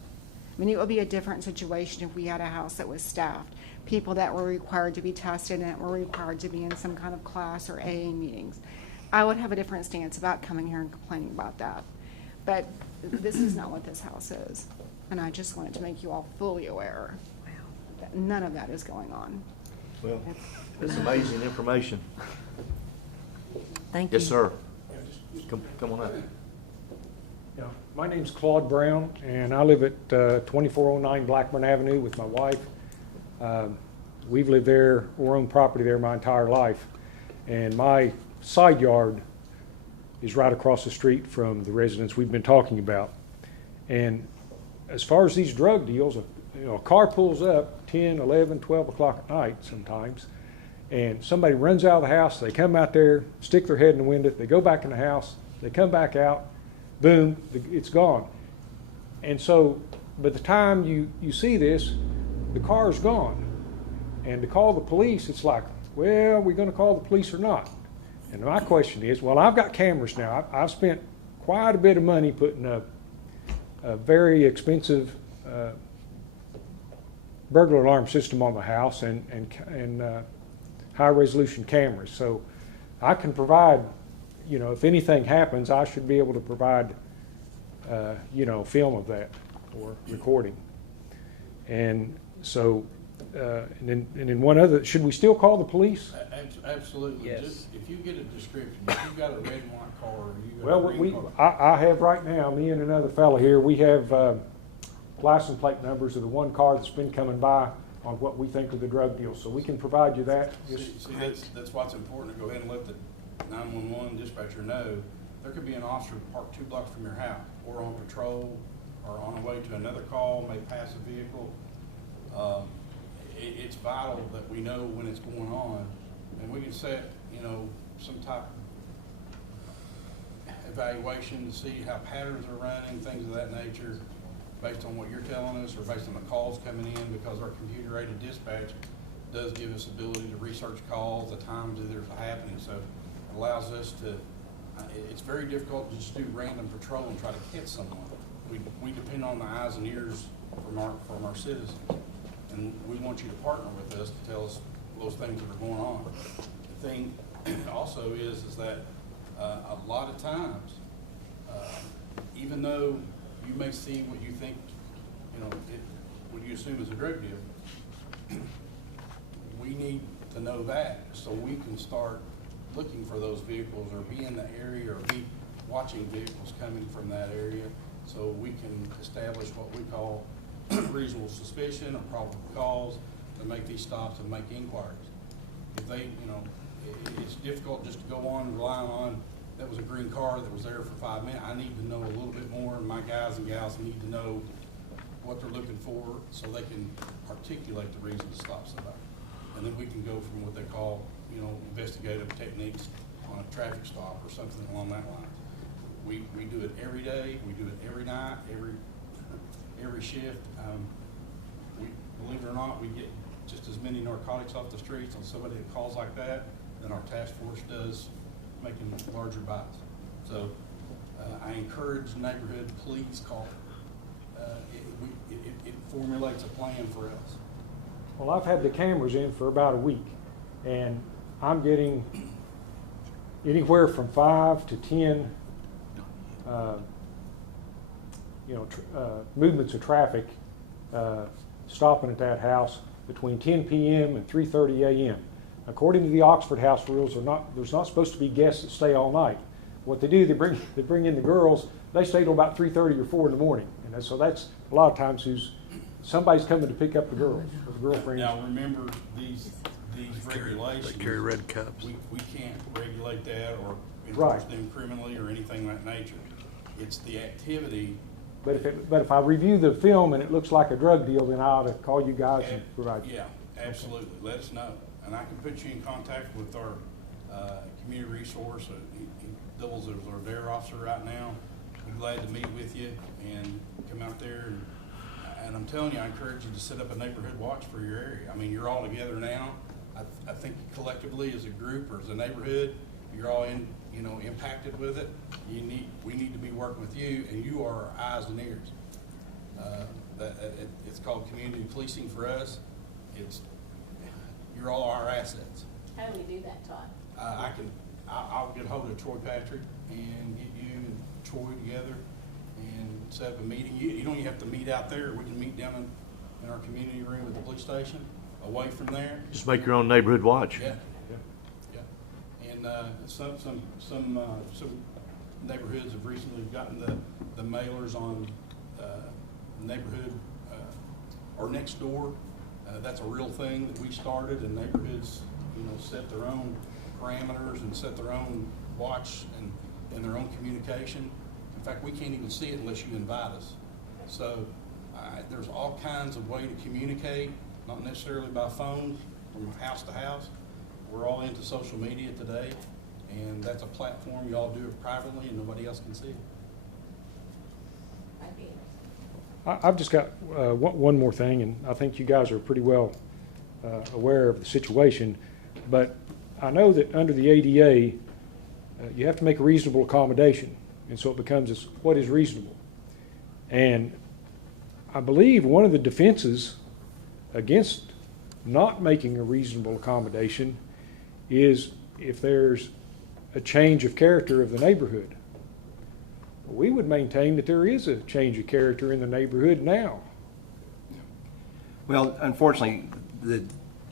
I mean, it would be a different situation if we had a house that was staffed, people that were required to be tested and were required to be in some kind of class or AA meetings. I would have a different stance about coming here and complaining about that. But this is not what this house is. And I just wanted to make you all fully aware that none of that is going on. Well, it's amazing information. Thank you. Yes, sir. Come on up. Yeah, my name's Claude Brown, and I live at 2409 Blackburn Avenue with my wife. We've lived there, or owned property there my entire life, and my side yard is right across the street from the residence we've been talking about. And as far as these drug deals, a car pulls up 10, 11, 12 o'clock at night sometimes, and somebody runs out of the house, they come out there, stick their head in the window, they go back in the house, they come back out, boom, it's gone. And so by the time you see this, the car's gone. And to call the police, it's like, well, are we going to call the police or not? And my question is, well, I've got cameras now. I've spent quite a bit of money putting a very expensive burglar alarm system on the house and high-resolution cameras. So I can provide, if anything happens, I should be able to provide, film of that or recording. And so, and then one other, should we still call the police? Absolutely. Yes. Just, if you get a description, if you've got a red and white car, or you got Well, a green car. I have right now, me and another fellow here, we have license plate numbers of the one car that's been coming by on what we think of the drug deal. So we can provide you that. See, that's what's important, to go ahead and let the 911 dispatcher know. There could be an officer parked 2 blocks from your house, or on patrol, or on the way to another call, may pass a vehicle. It's vital that we know when it's going on, and we can set, some type of evaluation to see how patterns are running, things of that nature, based on what you're telling us, or based on the calls coming in, because our computer-aided dispatch does give us ability to research calls, the times that there's happening, so it allows us to, it's very difficult to just do random patrol and try to catch someone. We depend on the eyes and ears from our citizens, and we want you to partner with us to tell us those things that are going on. The thing also is that a lot of times, even though you may see what you think, what you assume is a drug deal, we need to know that so we can start looking for those vehicles, or be in the area, or be watching vehicles coming from that area, so we can establish what we call reasonable suspicion or probable cause to make these stops and make inquiries. If they, it's difficult just to go on and rely on, that was a green car that was there for 5 minutes. I need to know a little bit more, and my guys and gals need to know what they're looking for so they can articulate the reason to stop somebody. And then we can go from what they call, investigative techniques on a traffic stop or something along that line. We do it every day, we do it every night, every shift. Believe it or not, we get just as many narcotics off the streets on somebody that calls like that than our task force does making larger buys. So I encourage neighborhood, please call. It formulates a plan for us. Well, I've had the cameras in for about a week, and I'm getting anywhere from 5 to 10 movements of traffic stopping at that house between 10 p.m. and 3:30 a.m. According to the Oxford House rules, there's not supposed to be guests that stay all night. What they do, they bring in the girls. They stay till about 3:30 or 4 in the morning, and so that's a lot of times somebody's coming to pick up the girls or the girlfriends. Now remember, these regulations. They carry red cups. We can't regulate that or Right. enforce them criminally or anything of that nature. It's the activity. But if I review the film and it looks like a drug deal, then I ought to call you guys and provide you. Yeah, absolutely. Let us know. And I can put you in contact with our community resource. He doubles as our DARE officer right now. be glad to meet with you and come out there. And I'm telling you, I encourage you to set up a neighborhood watch for your area. I mean, you're all together now. I think collectively as a group or as a neighborhood, you're all impacted with it. We need to be working with you, and you are our eyes and ears. It's called community policing for us. You're all our assets. How do we do that, Todd? I'll get hold of Troy Patrick and get you and Troy together and set up a meeting. You don't even have to meet out there. We can meet down in our community room at the police station, away from there. Just make your own neighborhood watch. Yeah. And some neighborhoods have recently gotten the mailers on neighborhood or next door. That's a real thing that we started, and neighborhoods, set their own parameters and set their own watch and their own communication. In fact, we can't even see it unless you invite us. So there's all kinds of way to communicate, not necessarily by phone, from house to house. We're all into social media today, and that's a platform. You all do it privately, and nobody else can see it. I've just got one more thing, and I think you guys are pretty well aware of the situation, but I know that under the ADA, you have to make a reasonable accommodation, and so it becomes what is reasonable. And I believe one of the defenses against not making a reasonable accommodation is if there's a change of character of the neighborhood. We would maintain that there is a change of character in the neighborhood now. Well, unfortunately, the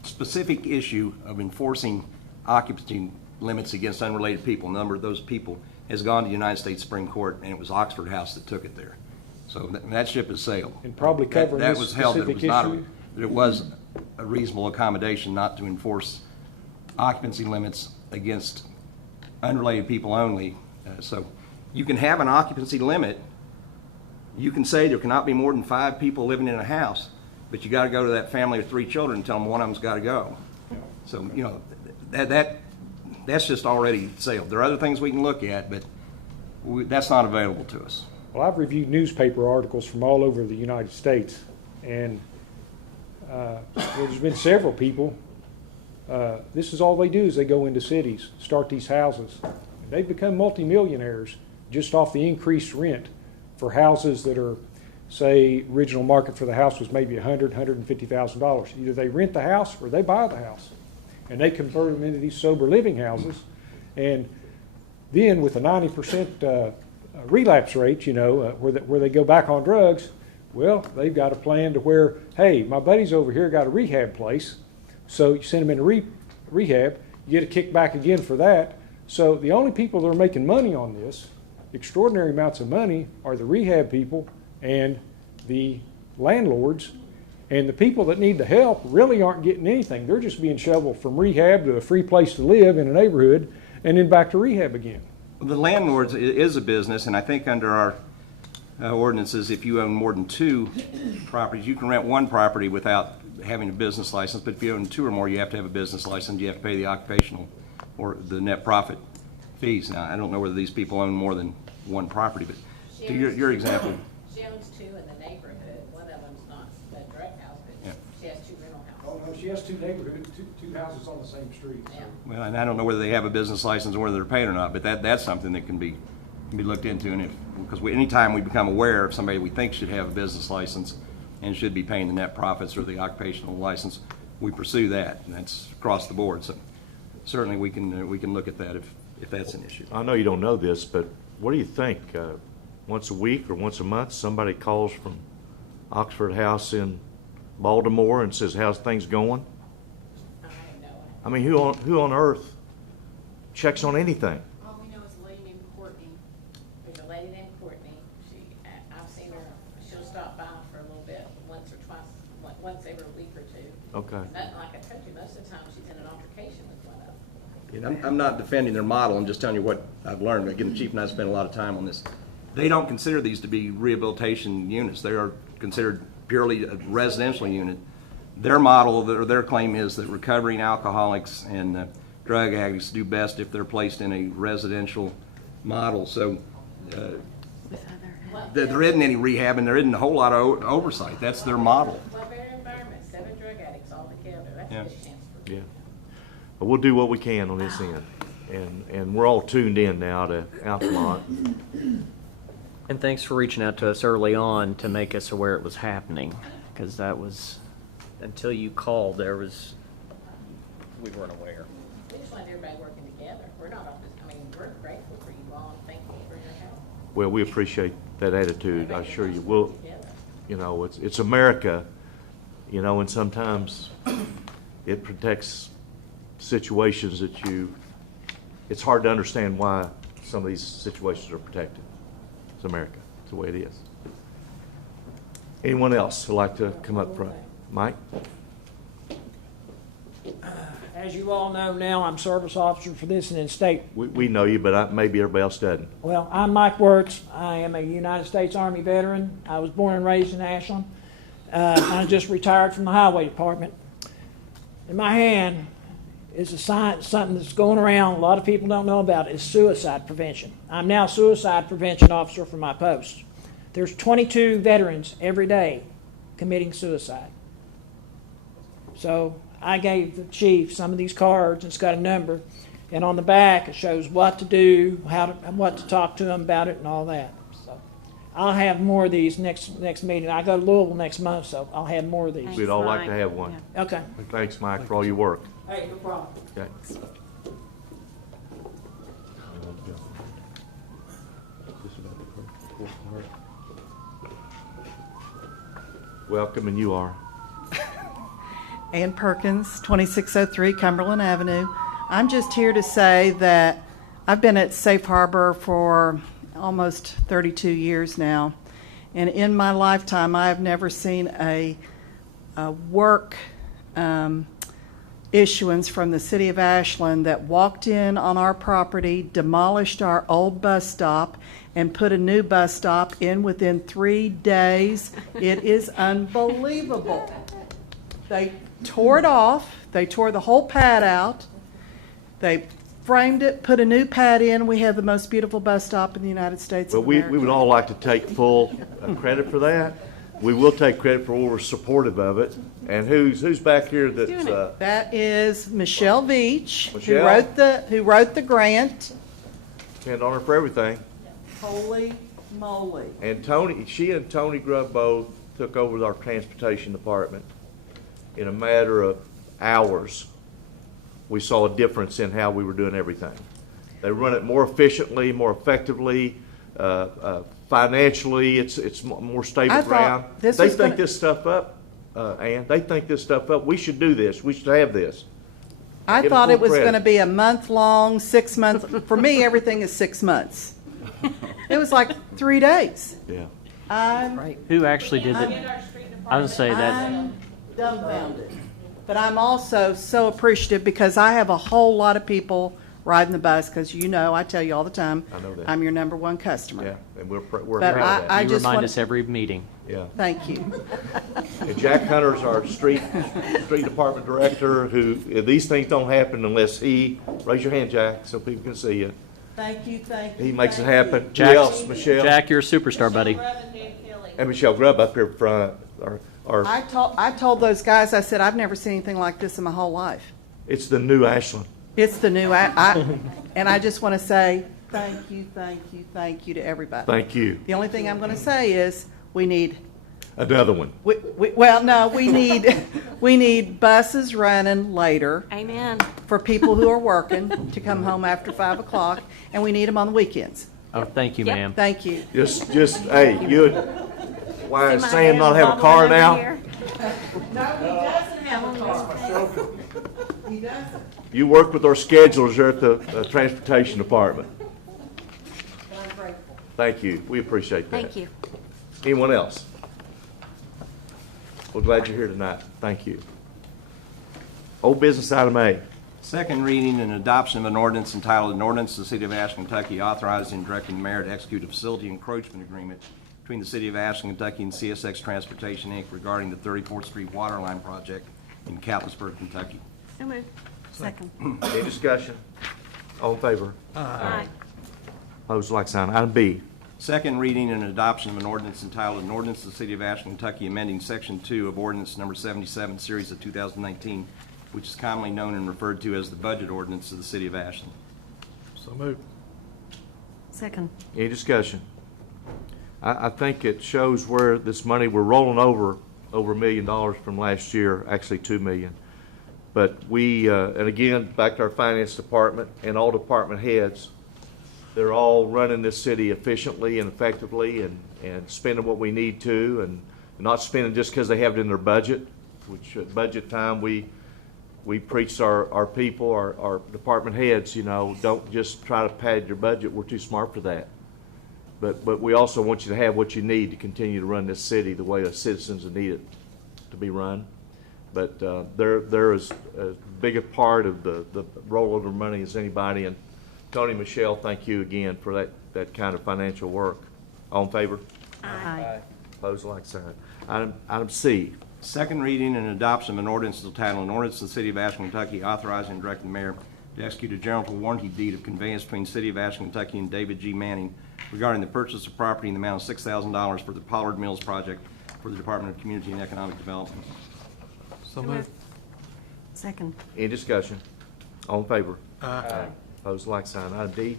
specific issue of enforcing occupancy limits against unrelated people, a number of those people, has gone to the United States Supreme Court, and it was Oxford House that took it there. So that ship has sailed. And probably covering that this was held that it specific was not issue? that it was a reasonable accommodation not to enforce occupancy limits against unrelated people only. So you can have an occupancy limit. You can say there cannot be more than 5 people living in a house, but you got to go to that family of 3 children and tell them one of them's got to go. So that's just already sailed. There are other things we can look at, but that's not available to us. Well, I've reviewed newspaper articles from all over the United States, and there's been several people. This is all they do is they go into cities, start these houses. They've become multimillionaires just off the increased rent for houses that are, say, original market for the house was maybe $100,000, $150,000. Either they rent the house or they buy the house, and they convert them into these sober living houses. And then with a 90% relapse rate, where they go back on drugs, well, they've got a plan to where, hey, my buddies over here got a rehab place, so you send them into rehab, you get a kickback again for that. So the only people that are making money on this, extraordinary amounts of money, are the rehab people and the landlords. And the people that need the help really aren't getting anything. They're just being shoveled from rehab to a free place to live in a neighborhood and then back to rehab again. The landlords is a business, and I think under our ordinances, if you own more than 2 properties, you can rent 1 property without having a business license, but if you own 2 or more, you have to have a business license. You have to pay the occupational or the net profit fees. Now, I don't know whether these people own more than 1 property, but to your example. She owns 2 in the neighborhood. One of them's not a drug house, but Yeah. she has 2 rental houses. Oh, no, she has 2 neighborhoods, two houses on the same street. So. Yeah. Well, and I don't know whether they have a business license or whether they're paid or not, but that's something that can be looked into. And because anytime we become aware of somebody we think should have a business license and should be paying the net profits or the occupational license, we pursue that, and that's across the board. So certainly we can look at that if that's an issue. I know you don't know this, but what do you think? Once a week or once a month, somebody calls from Oxford House in Baltimore and says, "How's things going?" I have no idea. I mean, who on earth checks on anything? All we know is a lady named Courtney. There's a lady named Courtney. I've seen her. She'll stop by for a little bit, once or twice, once every week or 2. Okay. And like I told you, most of the time she's in an altercation with one of them. I'm not defending their model. I'm just telling you what I've learned. Again, the chief and I spent a lot of time on this. They don't consider these to be rehabilitation units. They are considered purely a residential unit. Their model, or their claim, is that recovering alcoholics and drug addicts do best if they're placed in a residential model. So There isn't any rehab and there isn't a whole lot of oversight. That's their model. Well, better environment, 7 drug addicts all together, that's Yeah. a good chance for Yeah. But we'll do what we can on this end. And we're all tuned in now to Altamont. And thanks for reaching out to us early on to make us aware it was happening, because that was, until you called, we weren't aware. We just want everybody working together. We're not off this, I mean, we're grateful for you all, and thankful for your help. Well, we appreciate that attitude, I assure you. We'll, you know, it's America, you know, and sometimes it protects situations that it's hard to understand why some of these situations are protected. It's America. It's the way it is. Anyone else who'd like to come up front? Mike? As you all know now, I'm service officer for this and in state. We know you, but maybe everybody else doesn't. Well, I'm Mike Wirtz. I am a United States Army veteran. I was born and raised in Ashland. I just retired from the Highway Department. In my hand is a sign, something that's going around, a lot of people don't know about it, is suicide prevention. I'm now suicide prevention officer for my post. There's 22 veterans every day committing suicide. So I gave the chief some of these cards, and it's got a number, and on the back it shows what to do, what to talk to them about it, and all that. So I'll have more of these next meeting. I go to Louisville next month, so I'll have more of these. We'd all like to have one. Okay. Thanks, Mike, for all your work. Hey, no problem. Okay. Welcome, and you are. Ann Perkins, 2603 Cumberland Avenue. I'm just here to say that I've been at Safe Harbor for almost 32 years now, and in my lifetime I have never seen a work issuance from the city of Ashland that walked in on our property, demolished our old bus stop, and put a new bus stop in within 3 days. It is unbelievable. They tore it off. They tore the whole pad out. They framed it, put a new pad in. We have the most beautiful bus stop in the United States Well, of we America. would all like to take full credit for that. We will take credit for we're supportive of it. And who's back here that's, That is Michelle Veach, Michelle? who wrote the grant. depend on her for everything. Holy moly. And she and Tony Grubb both took over our transportation department. In a matter of hours, we saw a difference in how we were doing everything. They run it more efficiently, more effectively, financially, it's more stable I thought ground. this They was think gonna- this stuff up, Ann. They think this stuff up. We should do this. We should have this. I Give thought full it was credit. going to be a month long, 6 months. For me, everything is 6 months. It was like 3 days. Yeah. I'm Who actually did it? I would say that, I'm dumbfounded. But I'm also so appreciative because I have a whole lot of people riding the bus because you know, I tell you all the time, I know that. I'm your number one customer. Yeah, and we're But proud of that. I you just remind want- us every meeting. Yeah. Thank you. And Jack Hunter's our street department director, who, these things don't happen unless raise your hand, Jack, so people can see you. Thank you, thank you. He makes it thank you. happen. Who Jack- else? Michelle? Jack, you're a superstar, buddy. And Michelle Grubb up here front. I told those guys, I said, I've never seen anything like this in my whole life. It's the new Ashland. It's the new, and I just want to say, thank you, thank you, thank you to everybody. Thank you. The only thing I'm going to say is, we need, Another one. we need buses running later Amen. for people who are working to come home after 5 o'clock, and we need them on the weekends. Oh, thank you, Yep. ma'am. Thank you. Hey, why is Sam not have a car now? No, he doesn't have a car. He doesn't. You work with our schedulers there at the transportation department. But I'm grateful. Thank you. We appreciate that. Thank you. Anyone else? We're glad you're here tonight. Thank you. Old business item A. Second reading and adoption of an ordinance entitled, "An Ordinance to the City of Ashland, Kentucky authorizing and directing the mayor to execute a facility encroachment agreement between the City of Ashland, Kentucky and CSX Transportation, Inc. regarding the 34th Street Water Line Project in Catlettsburg, Kentucky." So moved. Second. Any discussion? All in favor? Aye. Opposed, like sign. Item B. Second reading and adoption of an ordinance entitled, an ordinance of the City of Ashland, Kentucky, amending Section 2 of Ordinance Number 77, Series of 2019, which is commonly known and referred to as the Budget Ordinance of the City of Ashland. So moved. Second. Any discussion? I think it shows where this money, we're rolling over $1 million from last year, actually $2 million. But we, and again, back to our finance department and all department heads, they're all running this city efficiently and effectively and spending what we need to and not spending just because they have it in their budget, which at budget time we preach to our people, our department heads, you know, don't just try to pad your budget. We're too smart for that. But we also want you to have what you need to continue to run this city the way the citizens need it to be run. But they're as big a part of the rollover money as anybody. And Tony, Michelle, thank you again for that kind of financial work. All in favor? Aye. Opposed, like sign. Item C. Second reading and adoption of an ordinance entitled, an ordinance of the City of Ashland, Kentucky, authorizing and directing the mayor to execute a general warranty deed of conveyance between City of Ashland, Kentucky and David G. Manning regarding the purchase of property in the amount of $6,000 for the Pollard Mills project for the Department of Community and Economic Development. So moved. Second. Any discussion? All in favor? Aye. Opposed, like sign. Item D.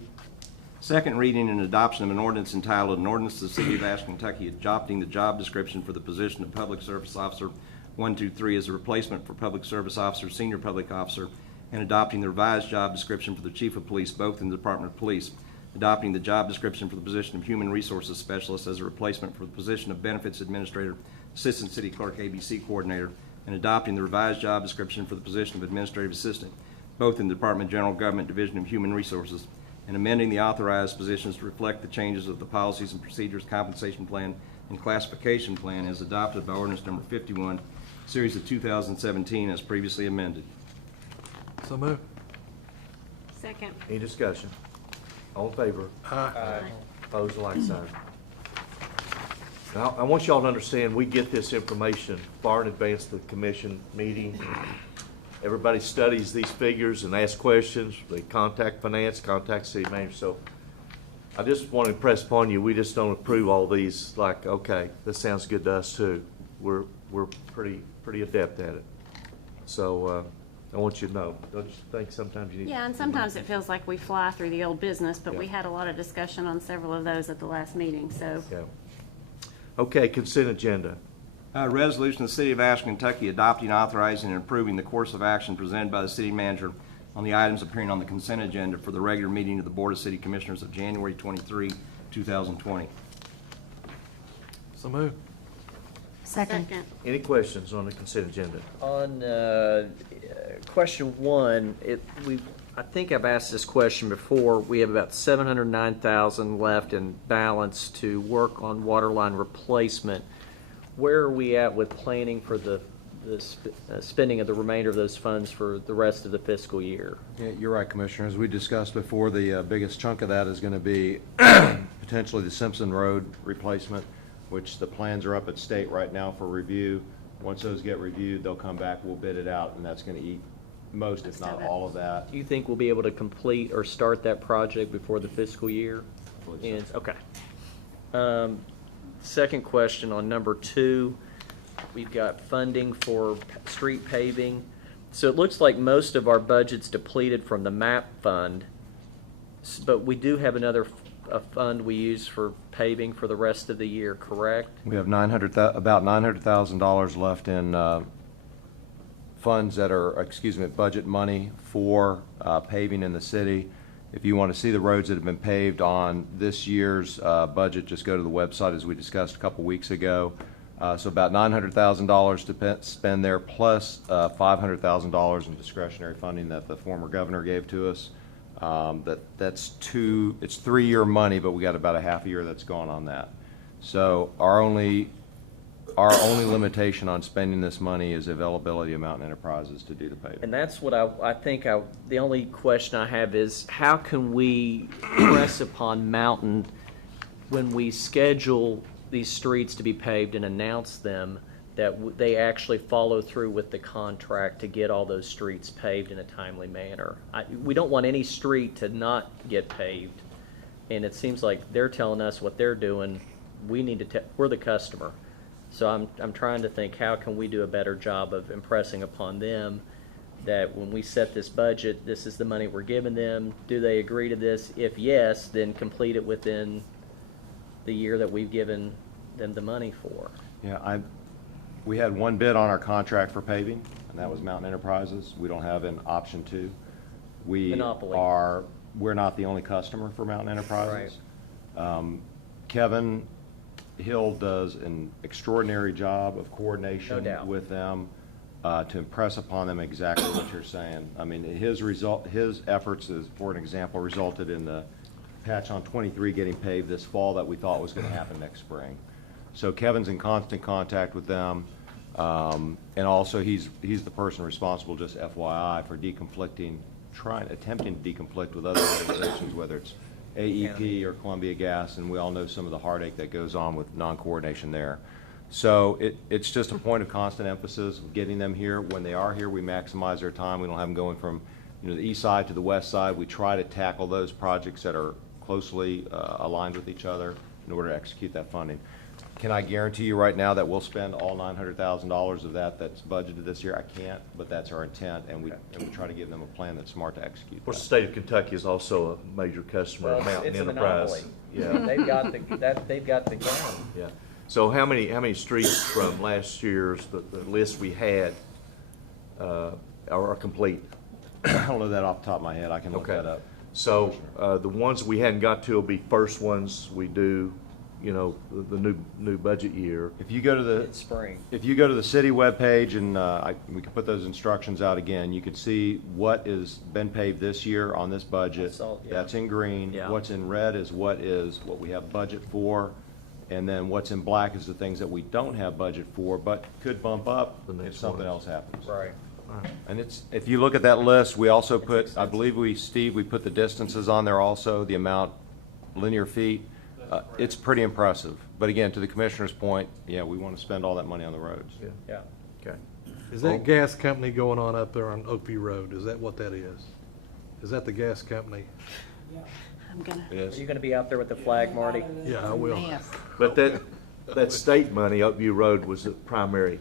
Second reading and adoption of an ordinance entitled, an ordinance of the City of Ashland, Kentucky, adopting the job description for the position of Public Service Officer 123 as a replacement for Public Service Officer, Senior Public Officer, and adopting the revised job description for the Chief of Police, both in the Department of Police, adopting the job description for the position of Human Resources Specialist as a replacement for the position of Benefits Administrator, Assistant City Clerk, ABC Coordinator, and adopting the revised job description for the position of Administrative Assistant, both in the Department of General Government, Division of Human Resources, and amending the authorized positions to reflect the changes of the Policies and Procedures Compensation Plan and Classification Plan as adopted by ordinance number 51, series of 2017, as previously amended. So moved. Second. Any discussion? All in favor? Aye. Opposed, like sign. Now, I want y'all to understand, we get this information far in advance of the commission meeting. Everybody studies these figures and asks questions. They contact finance, contact city manager. So I just want to impress upon you, we just don't approve all these like, okay, this sounds good to us too. We're pretty adept at it. So I want you to know. Don't you think sometimes you need? Yeah, and sometimes it feels like we fly through the old business, but we had a lot of discussion on several of those at the last meeting, so. Yeah. Okay, consent agenda. Resolution of the City of Ashland, Kentucky, adopting, authorizing, and approving the course of action presented by the city manager on the items appearing on the consent agenda for the regular meeting of the Board of City Commissioners of January 23, 2020. So moved. Second. Any questions on the consent agenda? On question one, I think I've asked this question before. We have about $709,000 left in balance to work on water line replacement. Where are we at with planning for the spending of the remainder of those funds for the rest of the fiscal year? Yeah, you're right, Commissioner. As we discussed before, the biggest chunk of that is going to be potentially the Simpson Road replacement, which the plans are up at state right now for review. Once those get reviewed, they'll come back, we'll bid it out, and that's going to eat most, if not all of that. Do you think we'll be able to complete or start that project before the fiscal year ends? Okay. Second question on number 2, we've got funding for street paving. So it looks like most of our budget's depleted from the MAP fund, but we do have another fund we use for paving for the rest of the year, correct? We have about $900,000 left in funds that are, budget money for paving in the city. If you want to see the roads that have been paved on this year's budget, just go to the website as we discussed a couple weeks ago. So about $900,000 to spend there, plus $500,000 in discretionary funding that the former governor gave to us. It's 3-year money, but we got about a half a year that's gone on that. So our only limitation on spending this money is availability of Mountain Enterprises to do the paving. And that's what I think the only question I have is, how can we press upon Mountain when we schedule these streets to be paved and announce them, that they actually follow through with the contract to get all those streets paved in a timely manner? We don't want any street to not get paved. And it seems like they're telling us what they're doing. We need to, we're the customer. So I'm trying to think, how can we do a better job of impressing upon them that when we set this budget, this is the money we're giving them. Do they agree to this? If yes, then complete it within the year that we've given them the money for. Yeah, we had one bid on our contract for paving, and that was Mountain Enterprises. We don't have an option two. Monopoly. We're not the only customer for Mountain Enterprises. Kevin Hill does an extraordinary job of coordination No doubt. with them to impress upon them exactly what you're saying. I mean, his efforts, is, for an example, resulted in the patch on 23 getting paved this fall that we thought was going to happen next spring. So Kevin's in constant contact with them, and also he's the person responsible, just FYI, for deconflicting, attempting to deconflict with other organizations, whether it's AEP or Columbia Gas, and we all know some of the heartache that goes on with non-coordination there. So it's just a point of constant emphasis of getting them here. When they are here, we maximize their time. We don't have them going from the east side to the west side. We try to tackle those projects that are closely aligned with each other in order to execute that funding. Can I guarantee you right now that we'll spend all $900,000 of that's budgeted this year? I can't, but that's our intent, and we try to give them a plan that's smart to execute. Of course, the state of Kentucky is also a major customer of Mountain Enterprise. Yeah. They've got the ground. Yeah. So how many streets from last year's, the list we had, are complete? I don't know that off the top of my head. I can look that up. So the ones we hadn't got to will be first ones we do, the new budget year. If you go to the spring, if you go to the city webpage, and we can put those instructions out again, you can see what is been paved this year on this budget. That's in green. Yeah. What's in red is what we have budget for, and then what's in black is the things that we don't have budget for, but could bump up if something else happens. Right. And if you look at that list, we also put, I believe we put the distances on there also, the amount, linear feet. It's pretty impressive. But again, to the commissioner's point, yeah, we want to spend all that money on the roads. Yeah. Okay. Is that gas company going on up there on Oakview Road? Is that what that is? Is that the gas company? I'm gonna. Yes. Are you gonna be out there with the flag, Marty? Yeah, I will. But that state money, Oakview Road, was the primary.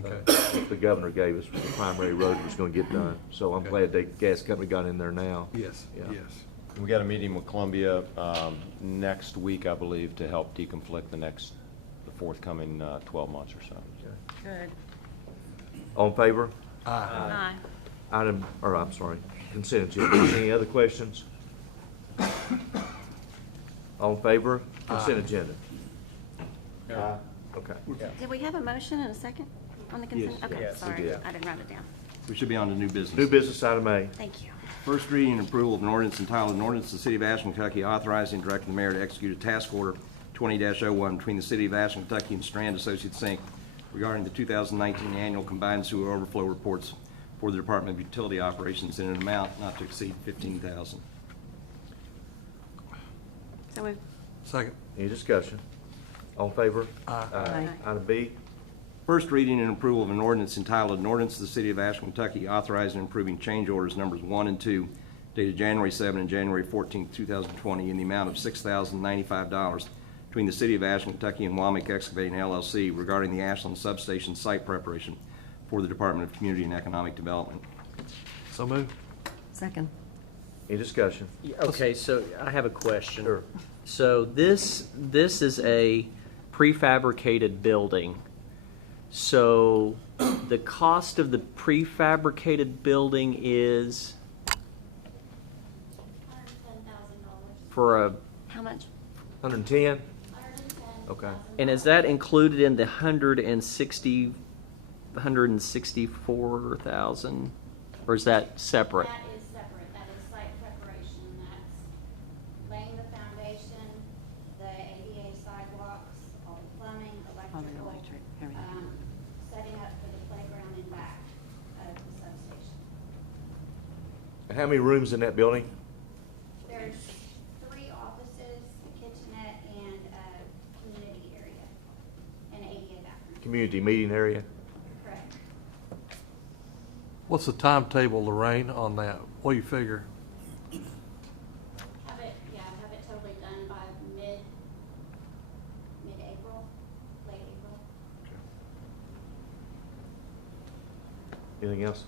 Okay. The governor gave us was the primary road was going to get done. So I'm glad the gas company got in there now. Yes, Yeah. yes. We got a meeting with Columbia next week, I believe, to help deconflict the forthcoming 12 months or so. Good. All in favor? Aye. I'm sorry, consent agenda. Any other questions? All in favor? Consent agenda. Okay. Did we have a motion and a second on the consent? Yes. Okay, Yes, we sorry, did. I didn't write it down. We should be on to new business. New business item A. Thank you. First reading and approval of an ordinance entitled, an ordinance to the City of Ashland, Kentucky authorizing and directing the mayor to execute a task order 20-01 between the City of Ashland, Kentucky and Strand Associates, Inc. regarding the 2019 annual combined sewer overflow reports for the Department of Utility Operations in an amount not to exceed $15,000. So moved. Second. Any discussion? All in favor? Aye. Item B. First reading and approval of an ordinance entitled, an ordinance to the City of Ashland, Kentucky authorizing and approving change orders numbers 1 and 2 dated January 7 and January 14, 2020 in the amount of $6,095 between the City of Ashland, Kentucky and Wamick Excavating LLC regarding the Ashland substation site preparation for the Department of Community and Economic Development. So moved. Second. Any discussion? Okay, so I have a question. Sure. So this is a prefabricated building. So the cost of the prefabricated building is for a, How much? 110? Okay. and is that included in the 164,000, or is that separate? That is separate. That is site preparation. That's laying the foundation, the ADA sidewalks, all the plumbing, All the electrical, electric, everything. setting up for the playground in back of the substation. How many rooms in that building? There's 3 offices, a kitchenette, and a community area, and ADA bathroom. Community meeting area? Correct. What's the timetable, Lorraine, on that? What do you figure? Have it totally done Anything else?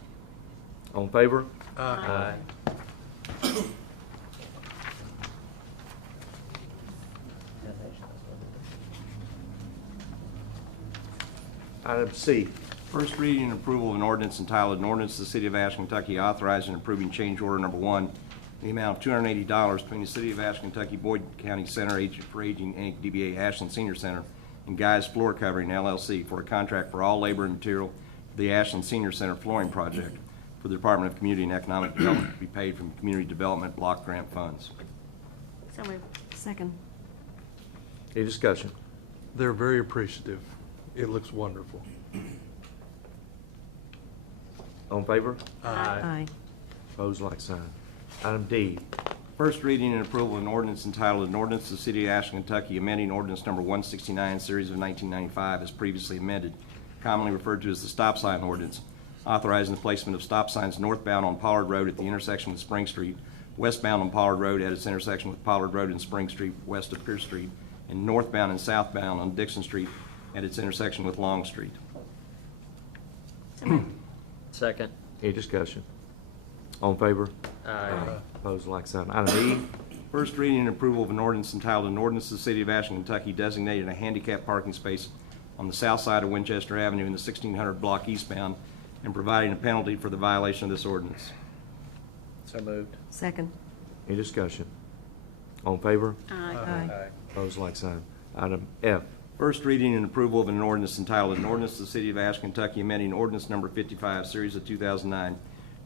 All in favor? Aye. Item C. First reading and approval of an ordinance entitled, an ordinance to the City of Ashland, Kentucky authorizing and approving change order number 1, the amount of $280 between the City of Ashland, Kentucky, Boyd County Center for Aging, Inc., DBA Ashland Senior Center, and Guy's Floor Covering, LLC, for a contract for all labor and material for the Ashland Senior Center flooring project for the Department of Community and Economic Development to be paid from Community Development Block Grant Funds. So moved. Second. Any discussion? They're very appreciative. It looks wonderful. All in favor? Aye. Opposed, like sign. Item D. First reading and approval of an ordinance entitled, an ordinance to the City of Ashland, Kentucky, amending ordinance number 169, series of 1995, as previously amended, commonly referred to as the stop sign ordinance, authorizing the placement of stop signs northbound on Pollard Road at the intersection with Spring Street, westbound on Pollard Road at its intersection with Pollard Road and Spring Street, west of Pierce Street, and northbound and southbound on Dixon Street at its intersection with Long Street. So moved. Second. Any discussion? All in favor? Aye. Opposed, like sign. Item E. First reading and approval of an ordinance entitled, an ordinance to the City of Ashland, Kentucky designating a handicap parking space on the south side of Winchester Avenue in the 1600 block eastbound and providing a penalty for the violation of this ordinance. So moved. Second. Any discussion? All in favor? Aye. Opposed, like sign. Item F. First reading and approval of an ordinance entitled, an ordinance to the City of Ashland, Kentucky amending ordinance number 55, series of 2009,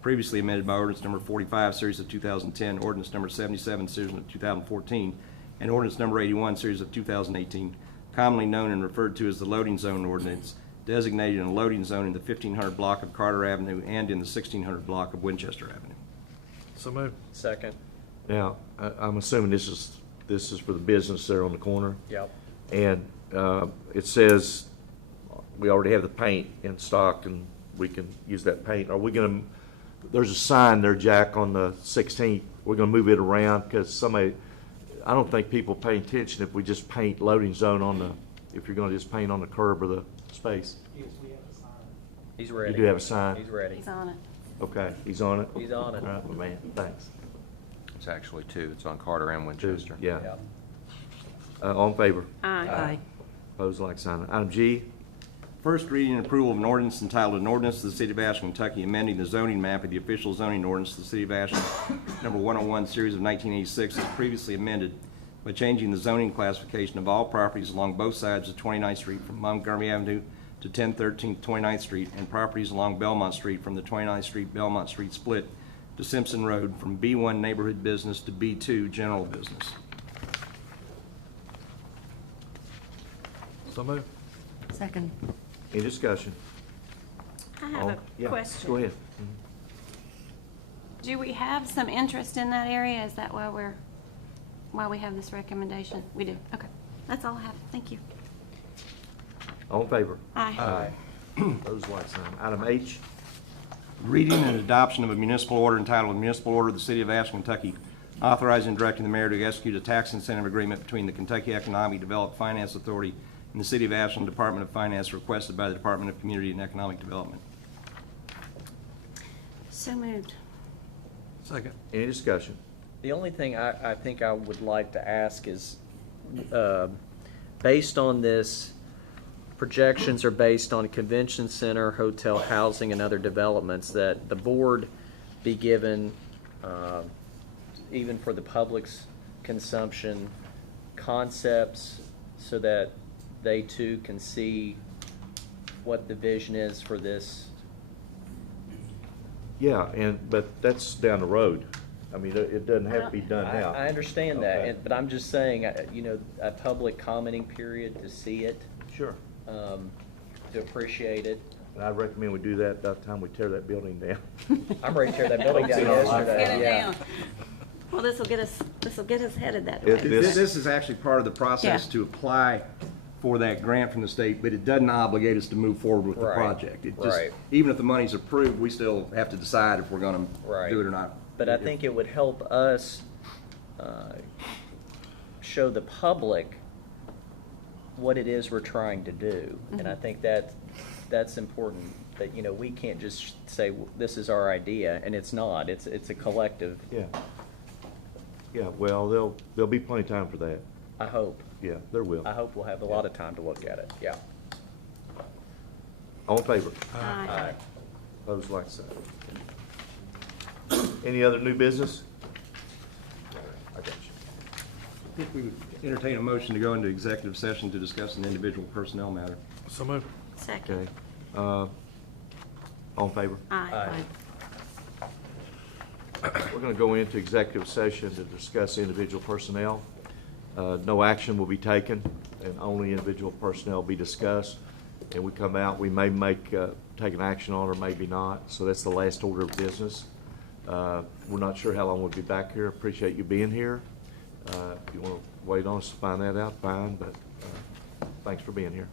previously amended by ordinance number 45, series of 2010, ordinance number 77, series of 2014, and ordinance number 81, series of 2018, commonly known and referred to as the loading zone ordinance, designated a loading zone in the 1500 block of Carter Avenue and in the 1600 block of Winchester Avenue. So moved. Second. Now, I'm assuming this is for the business there on the corner. Yep. And it says we already have the paint in stock and we can use that paint. Are we going to, there's a sign there, Jack, on the 16th. We're going to move it around because I don't think people pay attention if we just paint loading zone on the, if you're going to just paint on the curb or the space. Yes, we have a sign. He's ready. You do have a sign? He's ready. He's on it. Okay, he's on it? He's on it. All right, my man, thanks. It's actually 2. It's on Carter and Winchester. Yeah. Yep. All in favor? Aye. Opposed, like sign. Item G. First reading and approval of an ordinance entitled, an ordinance to the City of Ashland, Kentucky amending the zoning map of the official zoning ordinance to the City of Ashland, number 101, series of 1986, as previously amended by changing the zoning classification of all properties along both sides of 29th Street from Montgomery Avenue to 1013 29th Street, and properties along Belmont Street from the 29th Street Belmont Street split to Simpson Road from B1 neighborhood business to B2 general business. So moved. Second. Any discussion? I have All- a yeah, question. Go ahead. Do we have some interest in that area? Is that why we have this recommendation? We do. Okay. That's all I have. Thank you. All in favor? Aye. Opposed, like sign. Item H. Reading and adoption of a municipal order entitled Municipal Order of the City of Ashland, Kentucky, authorizing and directing the mayor to execute a tax incentive agreement between the Kentucky Economic Development Finance Authority and the City of Ashland Department of Finance, requested by the Department of Community and Economic Development. So moved. Second. Any discussion? The only thing I think I would like to ask is, based on this, projections are based on convention center, hotel, housing, and other developments, that the board be given, even for the public's consumption, concepts so that they too can see what the vision is for this. Yeah, but that's down the road. I mean, it doesn't have to be done now. I understand that, Okay. but I'm just saying, a public commenting period to see it, Sure. to appreciate it. And I'd recommend we do that by the time we tear that building down. I'm ready to tear that building down yesterday. Get it Yeah. down. Well, this will get us headed that It- way. This is actually part of the process Yeah. to apply for that grant from the state, but it doesn't obligate us to move forward with the Right. project. It just, Right. even if the money's approved, we still have to decide if we're gonna Right. do it or not. But I think it would help us show the public what it is we're trying to do. And I think that's important that, you know, we can't just say, this is our idea, and it's not. It's a collective, Yeah. Yeah, well, there'll be plenty of time for that. I hope. Yeah, there will. I hope we'll have a lot of time to look at it, yeah. All in favor? Aye. Opposed, like sign. Any other new business? I got you. I think we would entertain a motion to go into executive session to discuss an individual personnel matter. So moved. Second. Okay. All in favor? Aye. We're going to go into executive session to discuss individual personnel. No action will be taken, and only individual personnel will be discussed. And we come out, we may take an action on or maybe not. So that's the last order of business. We're not sure how long we'll be back here. Appreciate you being here. If you want to wait on us to find that out, fine, but thanks for being here.